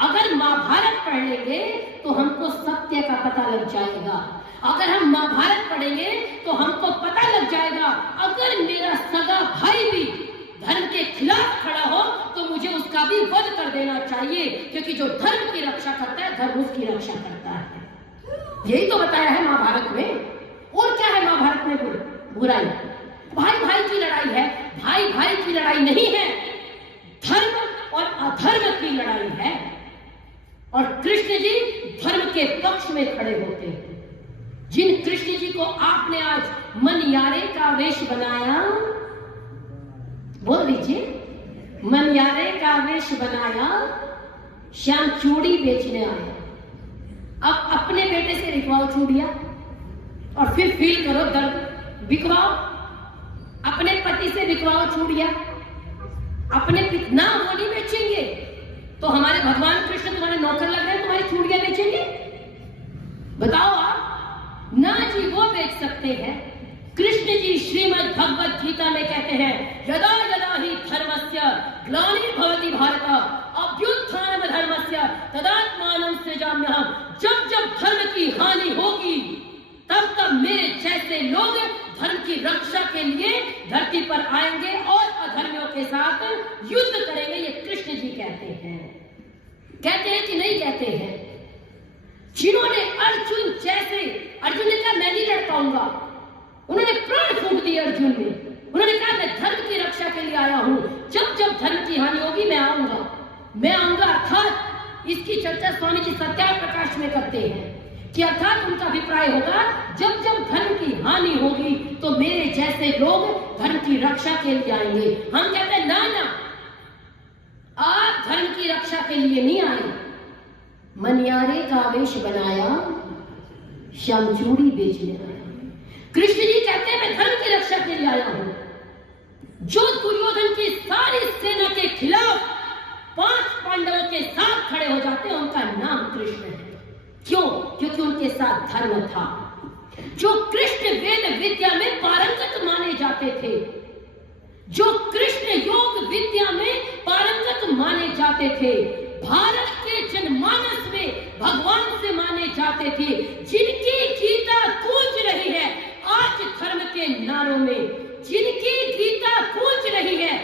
अगर महाभारत पढ़ लेंगे तो हमको सत्य का पता लग जाएगा। अगर हम महाभारत पढ़ेंगे तो हमको पता लग जाएगा अगर मेरा सगा भाई भी धर्म के खिलाफ खड़ा हो तो मुझे उसका भी वध कर देना चाहिए, क्योंकि जो धर्म की रक्षा करता है धर्म उसकी रक्षा करता है। यही तो बताया है महाभारत में। और क्या है महाभारत में बुराई? भाई भाई की लड़ाई है। भाई भाई की लड़ाई नहीं है, धर्म और अधर्म की लड़ाई है, और कृष्ण जी धर्म के पक्ष में खड़े होते हैं। जिन कृष्ण जी को आपने आज मनियारे का वेश बनाया, बोल दीजिए, मनियारे का वेश बनाया, श्याम चूड़ी बेचने आया। अब अपने बेटे से लिखवाओ चूड़िया और फिर फील करो दर्द, बिकवाओ, अपने पति से बिकवाओ चूड़िया, अपने ना वो नहीं बेचेंगे तो हमारे भगवान कृष्ण तुम्हारे नौकर लग रहे हैं, तुम्हारी चूड़िया बेचेंगे? बताओ आप। ना जी, वो बेच सकते हैं। कृष्ण जी श्रीमद् भगवत गीता में कहते हैं, यदा यदा ही धर्मस्य ग्लानिर्भवति भारत अभ्युत्थानम धर्मस्य तदात्मानं सृजाम्यहम्। जब जब धर्म की हानि होगी तब तब मेरे जैसे लोग धर्म की रक्षा के लिए धरती पर आएंगे और अधर्मियों के साथ युद्ध करेंगे। ये कृष्ण जी कहते हैं। कहते हैं कि नहीं कहते हैं? जिन्होंने अर्जुन जैसे, अर्जुन ने कहा मैं नहीं लड़ पाऊंगा, उन्होंने प्राण फूंक दिए अर्जुन ने। उन्होंने कहा मैं धर्म की रक्षा के लिए आया हूं, जब जब धर्म की हानि होगी मैं आऊंगा। अर्थात इसकी चर्चा स्वामी जी सत्याग्रह प्रकाश में करते हैं कि अर्थात उनका अभिप्राय होगा जब जब धर्म की हानि होगी तो मेरे जैसे लोग धर्म की रक्षा के लिए आएंगे। हम कहते हैं ना ना, आप धर्म की रक्षा के लिए नहीं आए। मनियारे का वेश बनाया, श्याम चूड़ी बेचने आया। कृष्ण जी कहते हैं मैं धर्म की रक्षा के लिए आया हूं। जो दुर्योधन की सारी सेना के खिलाफ 5 पांडवों के साथ खड़े हो जाते हैं, उनका नाम कृष्ण है। क्यों? क्योंकि उनके साथ धर्म था। जो कृष्ण वेद विद्या में पारंगत माने जाते थे, जो कृष्ण योग विद्या में पारंगत माने जाते थे, भारत के जनमानस में भगवान से माने जाते थे, जिनकी गीता गूंज रही है आज धर्म के नारों में, जिनकी गीता गूंज रही है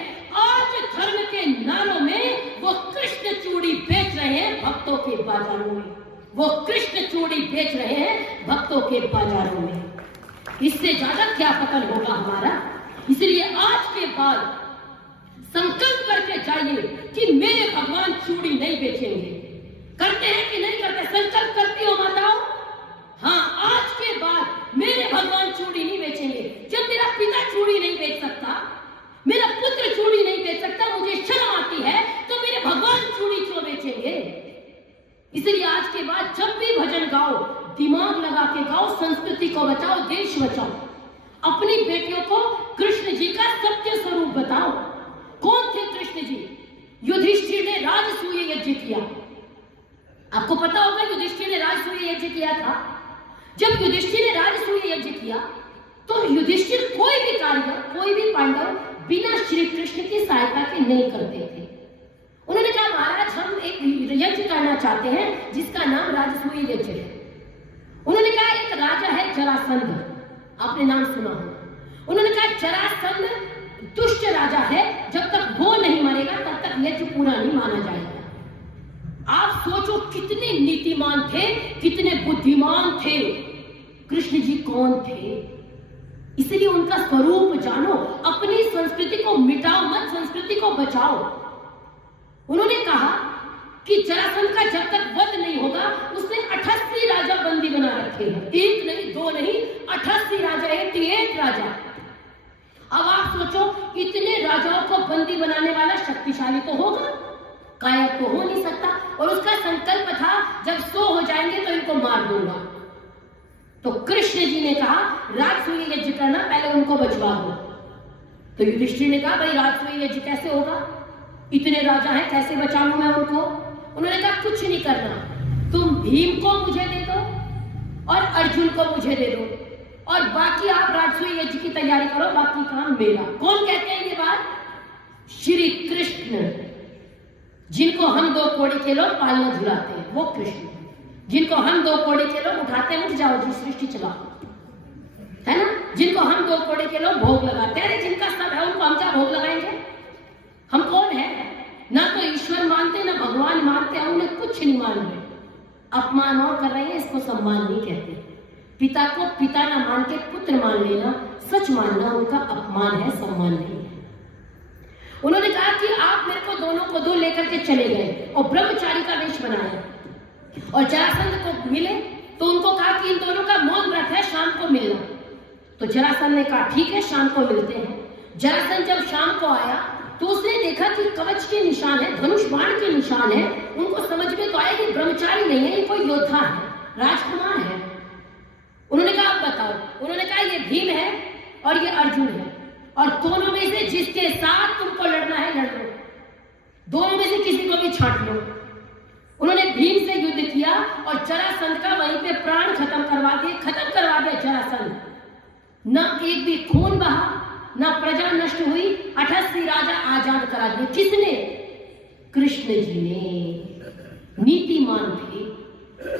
आज धर्म के नारों में, वो कृष्ण चूड़ी बेच रहे हैं भक्तों के बाजारों में। वो कृष्ण चूड़ी बेच रहे हैं भक्तों के बाजारों में। इससे ज्यादा क्या पतन होगा हमारा? इसलिए आज के बाद संकल्प करके जाइए कि मेरे भगवान चूड़ी नहीं बेचेंगे। करते हैं कि नहीं करते? संकल्प करती हो माताओं? हाँ, आज के बाद मेरे भगवान चूड़ी नहीं बेचेंगे। जब मेरा पिता चूड़ी नहीं बेच सकता, मेरा पुत्र चूड़ी नहीं बेच सकता, मुझे शर्म आती है, तो मेरे भगवान चूड़ी क्यों बेचेंगे? इसलिए आज के बाद जब भी भजन गाओ, दिमाग लगा के गाओ, संस्कृति को बचाओ, देश बचाओ। अपनी बेटियों को कृष्ण जी का सत्य स्वरूप बताओ। कौन थे कृष्ण जी? युधिष्ठिर ने राजसूय यज्ञ किया। आपको पता होगा युधिष्ठिर ने राजसूय यज्ञ किया था। जब युधिष्ठिर ने राजसूय यज्ञ किया तो युधिष्ठिर कोई भी कार्य, कोई भी पांडव बिना श्री कृष्ण की सहायता के नहीं करते थे। उन्होंने कहा महाराज हम एक यज्ञ करना चाहते हैं जिसका नाम राजसूय यज्ञ है। उन्होंने कहा एक राजा है जरासंध, आपने नाम सुना हो। उन्होंने कहा जरासंध दुष्ट राजा है, जब तक वो नहीं मरेगा तब तक यज्ञ पूरा नहीं माना जाएगा। आप सोचो कितने नीतिमान थे, कितने बुद्धिमान थे। कृष्ण जी कौन थे? इसलिए उनका स्वरूप जानो, अपनी संस्कृति को मिटाओ मत, संस्कृति को बचाओ। उन्होंने कहा कि जरासंध का जब तक वध नहीं होगा, उसने 88 राजा बंदी बना रखे हैं। एक नहीं, दो नहीं, 88 राजा, 88 राजा। अब आप सोचो इतने राजाओं को बंदी बनाने वाला शक्तिशाली तो होगा, कायर तो हो नहीं सकता। और उसका संकल्प था जब 100 हो जाएंगे तो इनको मार दूंगा। तो कृष्ण जी ने कहा राजसूय यज्ञ करना, पहले उनको बचवा दो। तो युधिष्ठिर ने कहा भाई राजसूय यज्ञ कैसे होगा? इतने राजा हैं, कैसे बचा लूं मैं उनको? उन्होंने कहा कुछ नहीं करना, तुम भीम को मुझे दे दो और अर्जुन को मुझे दे दो, और बाकी आप राजसूय यज्ञ की तैयारी करो, बाकी काम मेरा। कौन कहते हैं ये बात? श्री कृष्ण, जिनको हम 2 कौड़ी के लोग पालना झुलाते हैं, वो कृष्ण। जिनको हम 2 कौड़ी के लोग उठाते हैं, उठ जाओ जी सृष्टि चलाओ, है ना? जिनको हम 2 कौड़ी के लोग भोग लगाते हैं, अरे जिनका सब है उनको हम क्या भोग लगाएंगे? हम कौन है? ना तो ईश्वर मानते ना भगवान मानते, हम उन्हें कुछ नहीं मान रहे। अपमान और कर रहे हैं, इसको सम्मान नहीं कहते। पिता को पिता ना मान के पुत्र मान लेना, सच मानना उनका अपमान है, सम्मान नहीं है। उन्होंने कहा कि आप मेरे को दोनों को दो लेकर के चले गए और ब्रह्मचारी का वेश बनाया और जरासंध को मिले तो उनको कहा कि इन दोनों का मौन व्रत है, शाम को मिलना। तो जरासंध ने कहा ठीक है, शाम को मिलते हैं। जरासंध जब शाम को आया तो उसने देखा कि कवच के निशान है, धनुष बाण के निशान है। उनको समझ में तो आया कि ब्रह्मचारी नहीं है, ये कोई योद्धा है, राजकुमार है। उन्होंने कहा आप बताओ। उन्होंने कहा ये भीम है और ये अर्जुन है और दोनों में से जिसके साथ तुमको लड़ना है लड़ लो, दोनों में से किसी को भी छांट लो। उन्होंने भीम से युद्ध किया और जरासंध का वहीं पे प्राण खत्म करवा दिया जरासंध। न एक भी खून बहा, न प्रजा नष्ट हुई, 88 राजा आजाद करा दिए। किसने? कृष्ण जी ने। नीतिमान थे।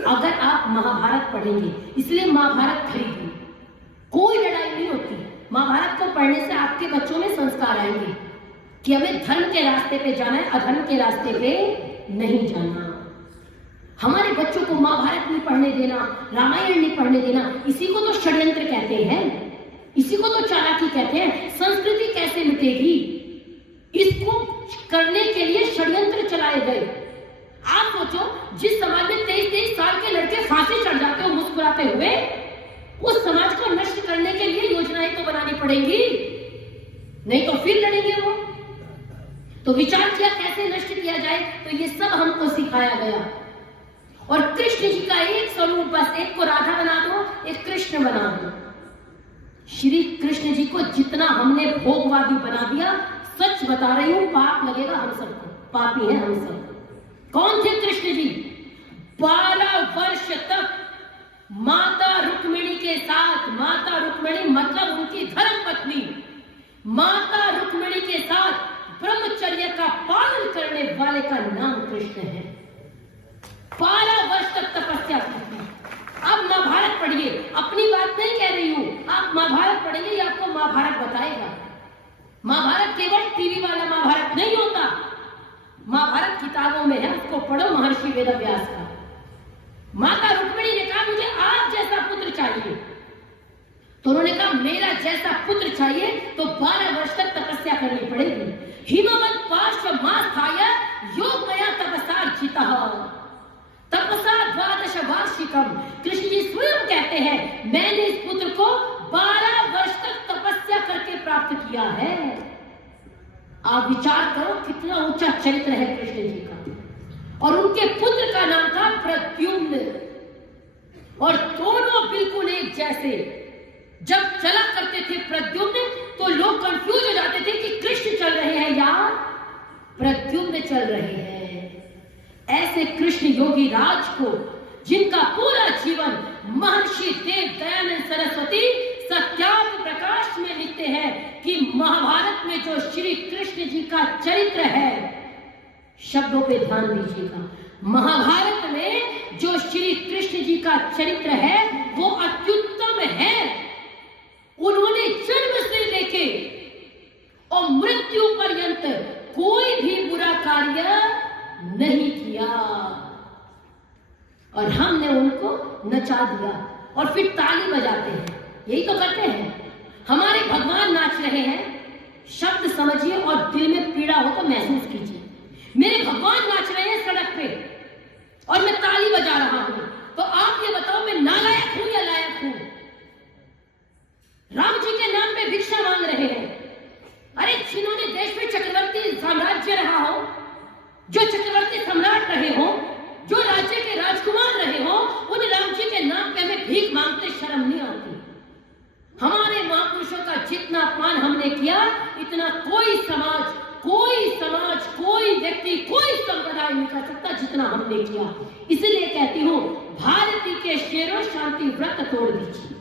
अगर आप महाभारत पढ़ेंगे, इसलिए महाभारत खरीदिए, कोई लड़ाई नहीं होती। महाभारत को पढ़ने से आपके बच्चों में संस्कार आएंगे कि हमें धर्म के रास्ते पे जाना है, अधर्म के रास्ते पे नहीं जाना। हमारे बच्चों को महाभारत नहीं पढ़ने देना, रामायण नहीं पढ़ने देना, इसी को तो षड्यंत्र कहते हैं, इसी को तो चालाकी कहते हैं। संस्कृति कैसे मिटेगी? इसको करने के लिए षड्यंत्र चलाए गए। आप सोचो, जिस समाज में 23-23 साल के लड़के फांसी चढ़ जाते हो मुस्कुराते हुए, उस समाज को नष्ट करने के लिए योजनाएं तो बनानी पड़ेंगी, नहीं तो फिर लड़ेंगे वो। तो विचार किया कैसे नष्ट किया जाए, तो ये सब हमको सिखाया गया। और कृष्ण जी का एक स्वरूप, बस एक को राधा बना दो, एक कृष्ण बना दो। श्री कृष्ण जी को जितना हमने भोगवादी बना दिया, सच बता रही हूं, पाप लगेगा हम सबको, पापी है हम सब। कौन थे कृष्ण जी? 12 वर्ष तक माता रुक्मिणी के साथ, माता रुक्मिणी मतलब उनकी धर्म पत्नी, माता रुक्मिणी के साथ ब्रह्मचर्य का पालन करने वाले का नाम कृष्ण है। 12 वर्ष तक तपस्या की थी। अब महाभारत पढ़िए, अपनी बात नहीं कह रही हूं, आप महाभारत पढ़ेंगे, ये आपको महाभारत बताएगा। महाभारत केवल टीवी वाला महाभारत नहीं होता, महाभारत किताबों में है, उसको पढ़ो, महर्षि वेदव्यास का। माता रुक्मिणी ने कहा मुझे आप जैसा पुत्र चाहिए, तो उन्होंने कहा मेरा जैसा पुत्र चाहिए तो 12 वर्ष तक तपस्या करनी पड़ेगी। हिमवत पार्श्वमास्थाय योग मया तपसार्जितः तपसा 12 वार्षिकम। कृष्ण जी स्वयं कहते हैं मैंने इस पुत्र को 12 वर्ष तक तपस्या करके प्राप्त किया है। आप विचार करो कितना ऊंचा चरित्र है कृष्ण जी का। और उनके पुत्र का नाम था प्रद्युम्न, और दोनों बिल्कुल एक जैसे। जब चला करते थे प्रद्युम्न तो लोग कंफ्यूज हो जाते थे कि कृष्ण चल रहे हैं या प्रद्युम्न चल रहे हैं। ऐसे कृष्ण योगी राज को, जिनका पूरा जीवन महर्षि देव दयानंद सरस्वती सत्यार्थ प्रकाश में लिखते हैं कि महाभारत में जो श्री कृष्ण जी का चरित्र है, शब्दों पे ध्यान दीजिएगा, महाभारत में जो श्री कृष्ण जी का चरित्र है वो अत्युत्तम है। उन्होंने जन्म से लेके और मृत्यु पर्यंत कोई भी बुरा कार्य नहीं किया, और हमने उनको नचा दिया और फिर ताली बजाते हैं। यही तो करते हैं। हमारे भगवान नाच रहे हैं, शब्द समझिए और दिल में पीड़ा हो तो महसूस कीजिए। मेरे भगवान नाच रहे हैं सड़क पे और मैं ताली बजा रहा हूं, तो आप ये बताओ मैं नालायक हूं या लायक हूं? राम जी के नाम पे भिक्षा मांग रहे हैं। अरे जिन्होंने देश में चक्रवर्ती साम्राज्य रहा हो, जो चक्रवर्ती सम्राट रहे हो, जो राज्य के राजकुमार रहे हो, उन राम जी के नाम पे हमें भीख मांगते शर्म नहीं आती? हमारे महापुरुषों का जितना अपमान हमने किया, इतना कोई समाज, कोई व्यक्ति, कोई संप्रदाय नहीं कर सकता जितना हमने किया। इसलिए कहती हूं, भारती के शेरों शांति व्रत तोड़ दीजिए,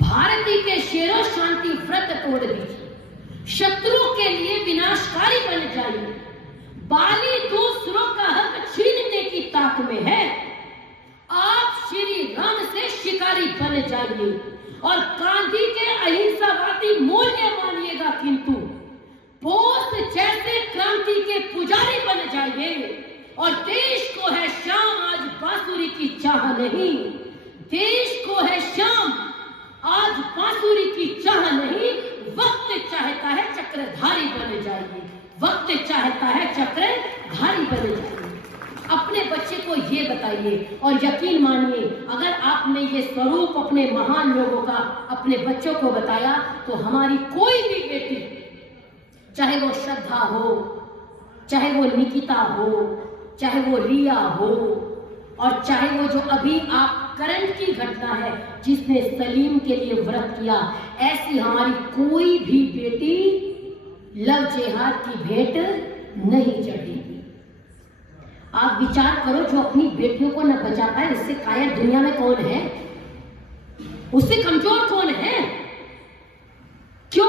भारती के शेरों शांति व्रत तोड़ दीजिए, शत्रु के लिए विनाशकारी बन जाइए। बाली दूसरों का हक छीनने की ताक में है, आप श्री राम से शिकारी बन जाइए और गांधी के अहिंसावादी मूल्य मानिएगा, किंतु बोस जैसे क्रांति के पुजारी बन जाइए। और देश को है शाम आज बांसुरी की चाह नहीं, देश को है शाम आज बांसुरी की चाह नहीं, वक्त चाहता है चक्रधारी बन जाइए, वक्त चाहता है चक्रधारी बन जाइए। अपने बच्चे को ये बताइए और यकीन मानिए, अगर आपने ये स्वरूप अपने महान लोगों का अपने बच्चों को बताया तो हमारी कोई भी बेटी, चाहे वो श्रद्धा हो, चाहे वो निकिता हो, चाहे वो रिया हो, और चाहे वो जो अभी आप करंट की घटना है जिसने सलीम के लिए व्रत किया, ऐसी हमारी कोई भी बेटी लव जिहाद की भेंट नहीं चढ़ेगी। आप विचार करो, जो अपनी बेटियों को न बचा पाए उससे कायर दुनिया में कौन है, उससे कमजोर कौन है? क्यों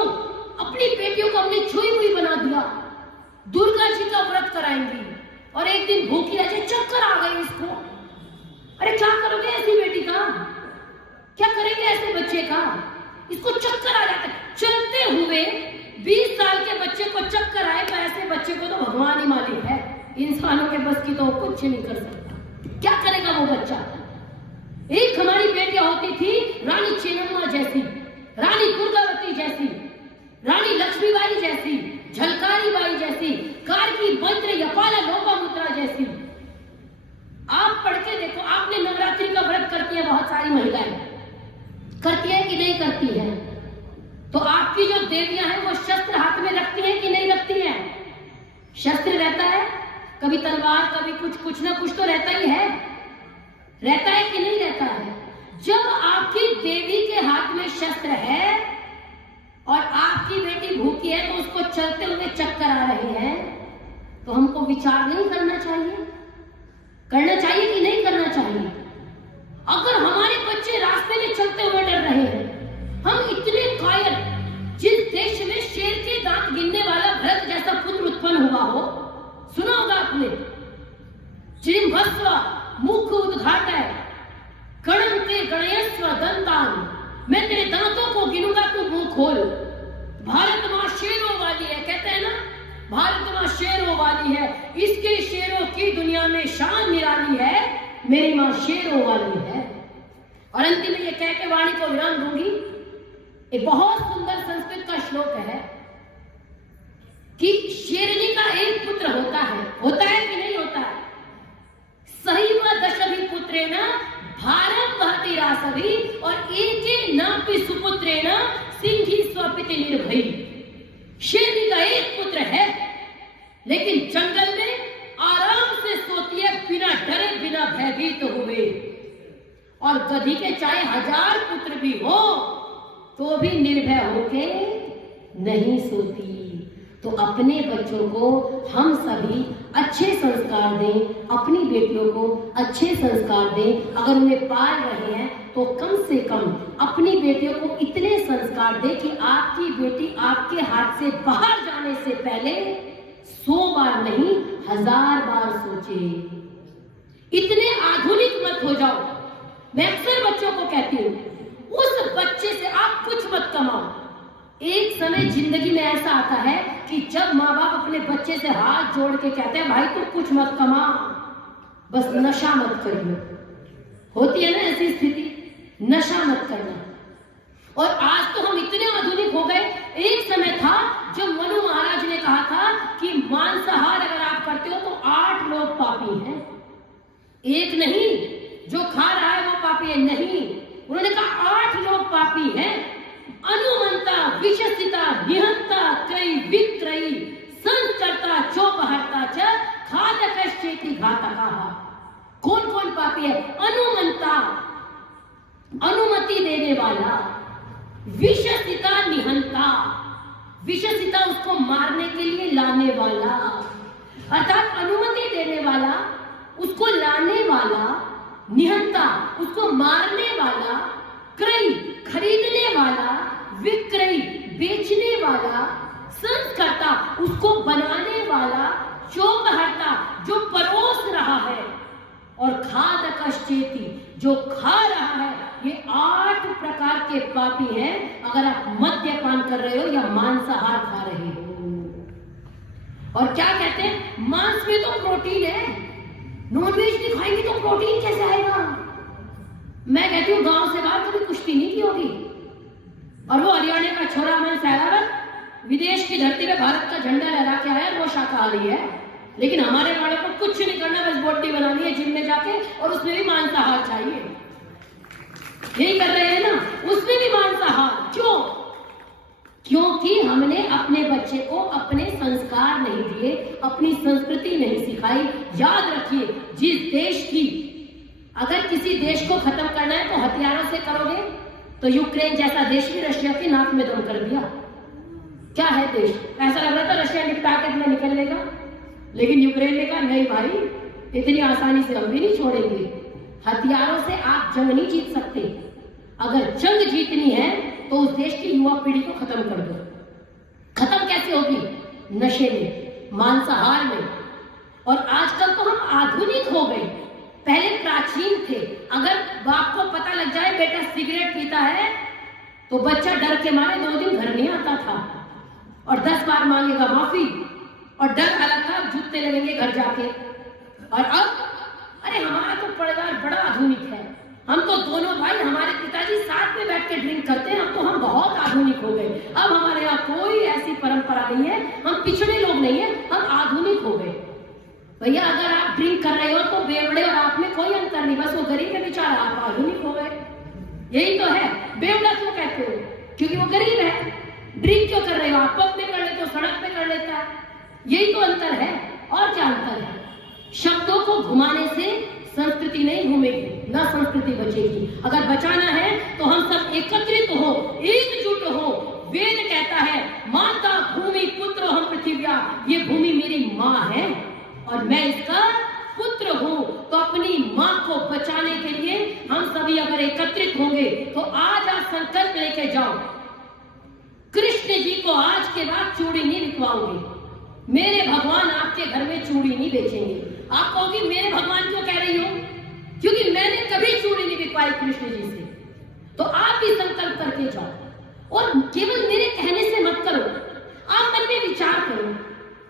अपनी बेटियों को हमने छुई हुई बना दिया? दुर्गा जी का व्रत कराएंगी और एक दिन भूखी रह जाए, चक्कर आ गए इसको। अरे क्या करोगे ऐसी बेटी का? क्या करेंगे ऐसे बच्चे का? इसको चक्कर आ जाता है। चलते हुए 20 साल के बच्चे को चक्कर आए तो ऐसे बच्चे को तो भगवान ही मालिक है, इंसानों के बस की तो कुछ नहीं कर सकता। क्या करेगा वो बच्चा? एक हमारी बेटियां होती थी रानी चेन्नम्मा जैसी, रानी दुर्गावती जैसी, रानी लक्ष्मीबाई जैसी, झलकारी बाई जैसी, कारकी मंत्र यपाला लोपामुद्रा जैसी। आप पढ़ के देखो, आपने नवरात्रि का व्रत करती है बहुत सारी महिलाएं, करती है कि नहीं करती है? तो आपकी जो देवियां हैं वो शस्त्र हाथ में रखती हैं कि नहीं रखती हैं? शस्त्र रहता है, कभी तलवार, कभी कुछ ना कुछ तो रहता ही है, रहता है कि नहीं रहता है? जब आपकी देवी के हाथ में शस्त्र है और आपकी बेटी भूखी है तो उसको चलते हुए चक्कर आ रहे हैं, तो हमको विचार नहीं करना चाहिए? करना चाहिए कि नहीं करना चाहिए? अगर हमारे बच्चे रास्ते में चलते हुए डर रहे हैं, हम इतने कायर, जिस देश में शेर के दांत गिनने वाला भरत जैसा पुत्र उत्पन्न हुआ हो, सुना होगा आपने, चिंभस्व मुख उद्घाटय कणम के गणयस्व दंतान, मैं तेरे दांतों को गिनूंगा, तू मुंह खोल। भारत मां शेरों वाली है, कहते हैं ना, भारत मां शेरों वाली है, इसके शेरों की दुनिया में शान निराली है, मेरी मां शेरों वाली है। और अंतिम में ये कह के वाणी को विराम दूंगी। एक बहुत सुंदर संस्कृत का श्लोक है कि शेरनी का एक पुत्र होता है कि नहीं होता है? सही व दशभी पुत्रेण भारत वहति रासभी, और एके नापि सुपुत्रेण सिंही स्वपिति निर्भयी। शेरनी का एक पुत्र है, लेकिन जंगल में आराम से सोती है, बिना डरे, बिना भयभीत हुए। और गधी के चाहे 1000 पुत्र भी हो तो भी निर्भय होके नहीं सोती। तो अपने बच्चों को हम सभी अच्छे संस्कार दें, अपनी बेटियों को अच्छे संस्कार दें। अगर उन्हें पाल रहे हैं तो कम से कम अपनी बेटियों को इतने संस्कार दें कि आपकी बेटी आपके हाथ से बाहर जाने से पहले 100 बार नहीं 1000 बार सोचे। इतने आधुनिक मत हो जाओ। मैं अक्सर बच्चों को कहती हूँ, उस बच्चे से आप कुछ मत कमाओ। एक समय जिंदगी में ऐसा आता है कि जब माँ बाप अपने बच्चे से हाथ जोड़ के कहते हैं, भाई तू कुछ मत कमा, बस नशा मत करियो। होती है ना ऐसी स्थिति, नशा मत करना। और आज तो हम इतने आधुनिक हो गए। एक समय था जब मनु महाराज ने कहा था कि मांसाहार अगर आप करते हो तो 8 लोग पापी हैं। एक नहीं, जो खा रहा है वो पापी है, नहीं, उन्होंने कहा 8 लोग पापी हैं। अनुमंता विशसिता निहंता त्रयी विक्रयी संस्कर्ता चोपहर्ता च खादकश्चेति घातकाः। कौन कौन पापी है? अनुमंता, अनुमति देने वाला, विशसिता निहंता, विशसिता उसको मारने के लिए लाने वाला, अर्थात अनुमति देने वाला, उसको लाने वाला, निहंता उसको मारने वाला, क्रय खरीदने वाला, विक्रय बेचने वाला, संस्कर्ता उसको बनाने वाला, चोपहर्ता जो परोस रहा है, और खादकश्चेति जो खा रहा है। ये 8 प्रकार के पापी हैं अगर आप मद्यपान कर रहे हो या मांसाहार खा रहे हो। और क्या कहते हैं? मांस में तो प्रोटीन है, नॉनवेज नहीं खाएंगे तो प्रोटीन कैसे आएगा? मैं कहती हूँ गांव से बाहर कभी कुश्ती नहीं की होगी, और वो हरियाणा का छोरा अमन सहरावत विदेश की धरती पे भारत का झंडा लहरा के आया, वो शाकाहारी है। लेकिन हमारे वालों को कुछ नहीं करना, बस बॉडी बनानी है जिम में जाके, और उसमें भी मांसाहार चाहिए। यही कर रहे हैं ना, उसमें भी मांसाहार। क्यों? क्योंकि हमने अपने बच्चे को अपने संस्कार नहीं दिए, अपनी संस्कृति नहीं सिखाई। याद रखिए, जिस देश की, अगर किसी देश को खत्म करना है तो हथियारों से करोगे, तो यूक्रेन जैसा देश भी रशिया की नाक में दम कर दिया। क्या है देश? ऐसा लग रहा था रशिया निपटा के अपना निकल लेगा, लेकिन यूक्रेन ने कहा नहीं भाई, इतनी आसानी से हम भी नहीं छोड़ेंगे। हथियारों से आप जंग नहीं जीत सकते। अगर जंग जीतनी है तो उस देश की युवा पीढ़ी को खत्म कर दो। खत्म कैसे होगी? नशे में, मांसाहार में। और आजकल तो हम आधुनिक हो गए, पहले प्राचीन थे। अगर बाप को पता लग जाए बेटा सिगरेट पीता है तो बच्चा डर के मारे 2 दिन घर नहीं आता था, और 10 बार मांगेगा माफी, और डर अलग था, जूते लगेंगे घर जाके। और अब अरे हमारा तो परिवार बड़ा आधुनिक है, हम तो दोनों भाई, हमारे पिताजी साथ में बैठ के ड्रिंक करते हैं, हम बहुत आधुनिक हो गए। अब हमारे यहाँ कोई ऐसी परंपरा नहीं है, हम पिछड़े लोग नहीं है, हम आधुनिक हो गए। भैया अगर आप ड्रिंक कर रहे हो तो बेवड़े और आप में कोई अंतर नहीं, बस वो गरीब है बेचारा, आप आधुनिक हो गए। यही तो है। बेवड़ा क्यों कहते हो? क्योंकि वो गरीब है। ड्रिंक क्यों कर रहे हो? आप पब में कर लेते हो, सड़क पे कर लेता है। यही तो अंतर है। और क्या अंतर है? शब्दों को घुमाने से संस्कृति नहीं घूमेगी, ना संस्कृति बचेगी। अगर बचाना है तो हम सब एकत्रित हो, एकजुट हो। वेद कहता है माता भूमि पुत्र हम पृथिव्या, ये भूमि मेरी माँ है और मैं इसका पुत्र हूं। तो अपनी माँ को बचाने के लिए हम सभी अगर एकत्रित होंगे तो आज संकल्प लेके जाओ, कृष्ण जी को आज के बाद चूड़ी नहीं बिकवाओगे, मेरे भगवान आपके घर में चूड़ी नहीं बेचेंगे। आप कहोगे मेरे भगवान क्यों कह रही हो? क्योंकि मैंने कभी चूड़ी नहीं बिकवाई कृष्ण जी से। तो आप भी संकल्प करके जाओ, और केवल मेरे कहने से मत करो, आप मन में विचार करो,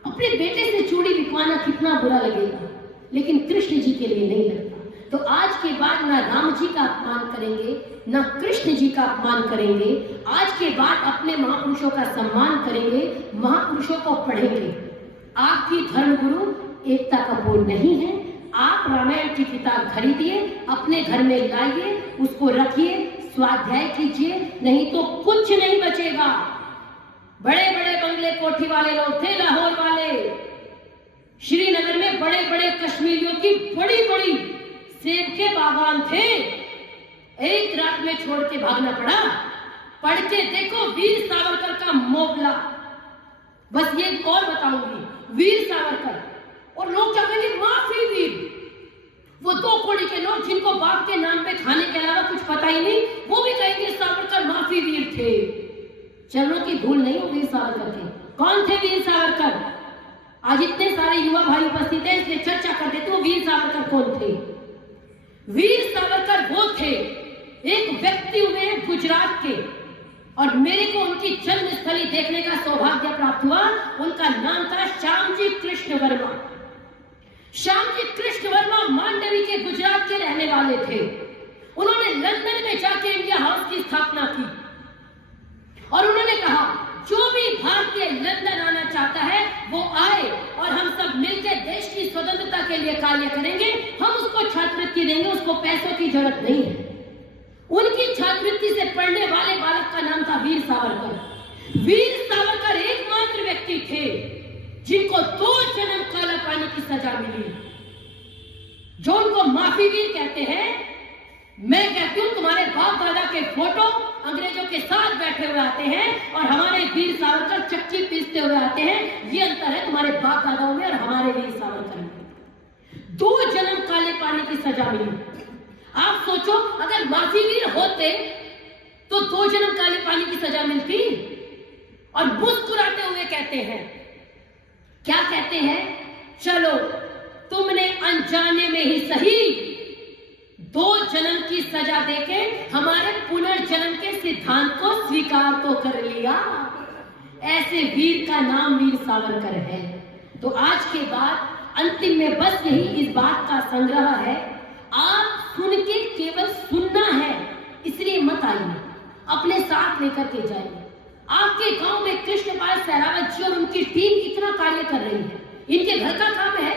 अपने बेटे से चूड़ी बिकवाना कितना बुरा लगेगा, लेकिन कृष्ण जी के लिए नहीं लगता। तो आज के बाद ना राम जी का अपमान करेंगे, ना कृष्ण जी का अपमान करेंगे। आज के बाद अपने महापुरुषों का सम्मान करेंगे, महापुरुषों को पढ़ेंगे। आपकी धर्म गुरु एकता कपूर नहीं है। आप रामायण की किताब खरीदिए, अपने घर में लाइए, उसको रखिए, स्वाध्याय कीजिए, नहीं तो कुछ नहीं बचेगा। बड़े बड़े बंगले कोठी वाले लोग थे, लाहौर वाले, श्रीनगर में बड़े बड़े कश्मीरियों की बड़ी बड़ी सेब के बागान थे, एक रात में छोड़ के भागना पड़ा। पढ़ के देखो वीर सावरकर का मोबला, बस ये और बताऊंगी, वीर सावरकर। और लोग क्या कहेंगे? माफी वीर। वो 2 कौड़ी के लोग जिनको बाप के नाम पे खाने के अलावा कुछ पता ही नहीं, वो भी कहेंगे सावरकर माफी वीर थे। चरणों की धूल नहीं हो वीर सावरकर के। कौन थे वीर सावरकर? आज इतने सारे युवा भाई उपस्थित हैं, इसलिए चर्चा कर देते हो वीर सावरकर कौन थे। वीर सावरकर वो थे, एक व्यक्ति हुए गुजरात के, और मेरे को उनकी जन्मस्थली देखने का सौभाग्य प्राप्त हुआ। उनका नाम था श्यामजी कृष्ण वर्मा। श्यामजी कृष्ण वर्मा मांडवी के गुजरात के रहने वाले थे। उन्होंने लंदन में जाके इंडिया हाउस की स्थापना की, और उन्होंने कहा जो भी भारतीय लंदन आना चाहता है वो आए, और हम सब मिलकर देश की स्वतंत्रता के लिए कार्य करेंगे। हम उसको छात्रवृत्ति देंगे, उसको पैसों की जरूरत नहीं है। उनकी छात्रवृत्ति से पढ़ने वाले बालक का नाम था वीर सावरकर। वीर सावरकर एकमात्र व्यक्ति थे जिनको 2 जन्म काला पानी की सजा मिली, जो उनको माफी वीर कहते हैं। मैं कहती हूं तुम्हारे बाप दादा के फोटो अंग्रेजों के साथ बैठे हुए आते हैं, और हमारे वीर सावरकर चक्की पीसते हुए आते हैं। ये अंतर है तुम्हारे बाप दादाओं में और हमारे वीर सावरकर में। 2 जन्म काले पानी की सजा मिली। आप सोचो अगर माफी वीर होते तो 2 जन्म काले पानी की सजा मिलती। और मुस्कुराते हुए कहते हैं, क्या कहते हैं? चलो तुमने अनजाने में ही सही 2 जन्म की सजा देके हमारे पुनर्जन्म के सिद्धांत को स्वीकार तो कर लिया। ऐसे वीर का नाम वीर सावरकर है। तो आज के बाद अंतिम में बस यही इस बात का संग्रह है, आप सुन के केवल सुनना है, इसलिए मत आइए। अपने साथ साथ लेकर के जाएंगे। आपके गांव में कृष्णपाल सहरावत जी और उनकी टीम इतना कार्य कर रही है। इनके घर का काम है?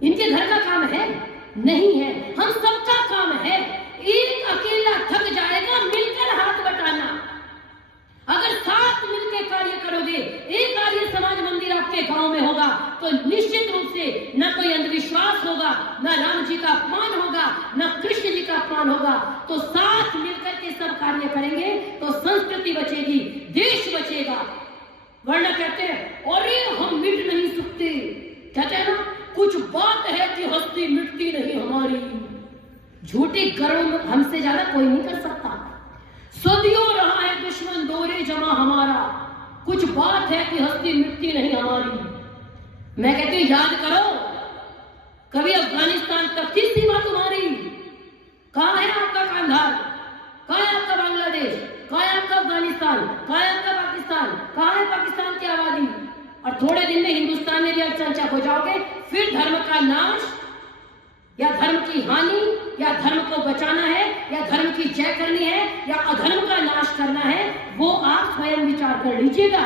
इनके घर का काम है? नहीं है। हम सबका काम है। एक अकेला थक जाएगा, मिलकर हाथ बटाना। अगर साथ मिलकर कार्य करोगे, एक आर्य समाज मंदिर आपके गांव में होगा तो निश्चित रूप से न कोई अंधविश्वास होगा, न राम जी का अपमान होगा, न कृष्ण जी का अपमान होगा। तो साथ मिलकर के सब कार्य करेंगे तो संस्कृति बचेगी, देश बचेगा। वरना कहते हैं अरे हम मिट नहीं सकते, कहते हैं ना कुछ बात है कि हस्ती मिटती नहीं हमारी। झूठी गर्व हमसे ज्यादा कोई नहीं कर सकता। सदियों रहा है दुश्मन दोरे जमा हमारा, कुछ बात है कि हस्ती मिटती नहीं हमारी। मैं कहती हूं याद करो, कभी अफगानिस्तान तक थी सीमा तुम्हारी? कहां है आपका कांधार? कहां है आपका बांग्लादेश? कहां है आपका अफगानिस्तान? कहां है आपका पाकिस्तान? कहां है पाकिस्तान की आबादी? और थोड़े दिन में हिंदुस्तान में भी अल्पसंख्यक हो जाओगे, फिर धर्म का नाश या धर्म की हानि, या धर्म को बचाना है, या धर्म की जय करनी है, या अधर्म का नाश करना है, वो आप स्वयं विचार कर लीजिएगा।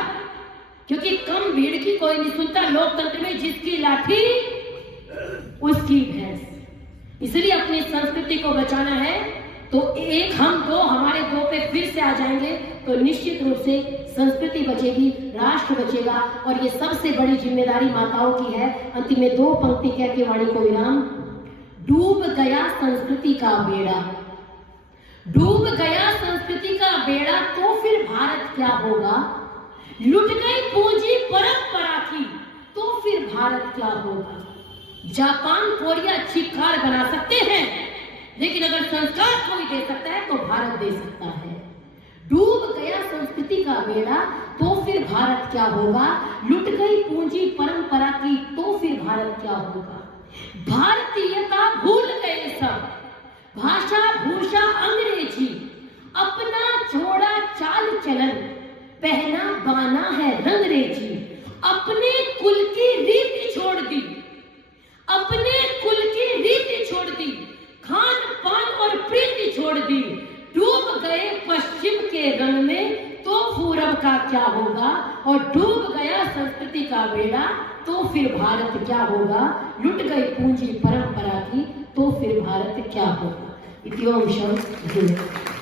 क्योंकि कम भीड़ की कोई नहीं सुनता। लोकतंत्र में जिसकी लाठी उसकी भैंस। इसलिए अपनी संस्कृति को बचाना है तो एक हम दो, हमारे दो पे फिर से आ जाएंगे तो निश्चित रूप से संस्कृति बचेगी, राष्ट्र बचेगा। और ये सबसे बड़ी जिम्मेदारी माताओं की है। अंतिम में दो पंक्ति कह के वाणी को विराम। डूब गया संस्कृति का बेड़ा, डूब गया संस्कृति का बेड़ा तो फिर भारत क्या होगा? लुट गई पूंजी परंपरा की तो फिर भारत क्या होगा? जापान कोरिया चिक्कार बना सकते हैं, लेकिन अगर संस्कार कोई दे सकता है तो भारत दे सकता है। डूब गया संस्कृति का बेड़ा तो फिर भारत क्या होगा? लुट गई पूंजी परंपरा की तो फिर भारत क्या होगा? भारतीयता भूल गए सब, भाषा भूषा अंग्रेजी, अपना छोड़ा चाल चलन, पहना बाना है रंगरेजी। अपने कुल की रीति छोड़ दी, अपने कुल की रीति छोड़ दी, खान पान और प्रीति छोड़ दी। डूब गए पश्चिम के रंग में तो पूरब का क्या होगा? और डूब गया संस्कृति का बेड़ा तो फिर भारत क्या होगा? लुट गई पूंजी परंपरा की तो फिर भारत क्या होगा? इति ओम शांति।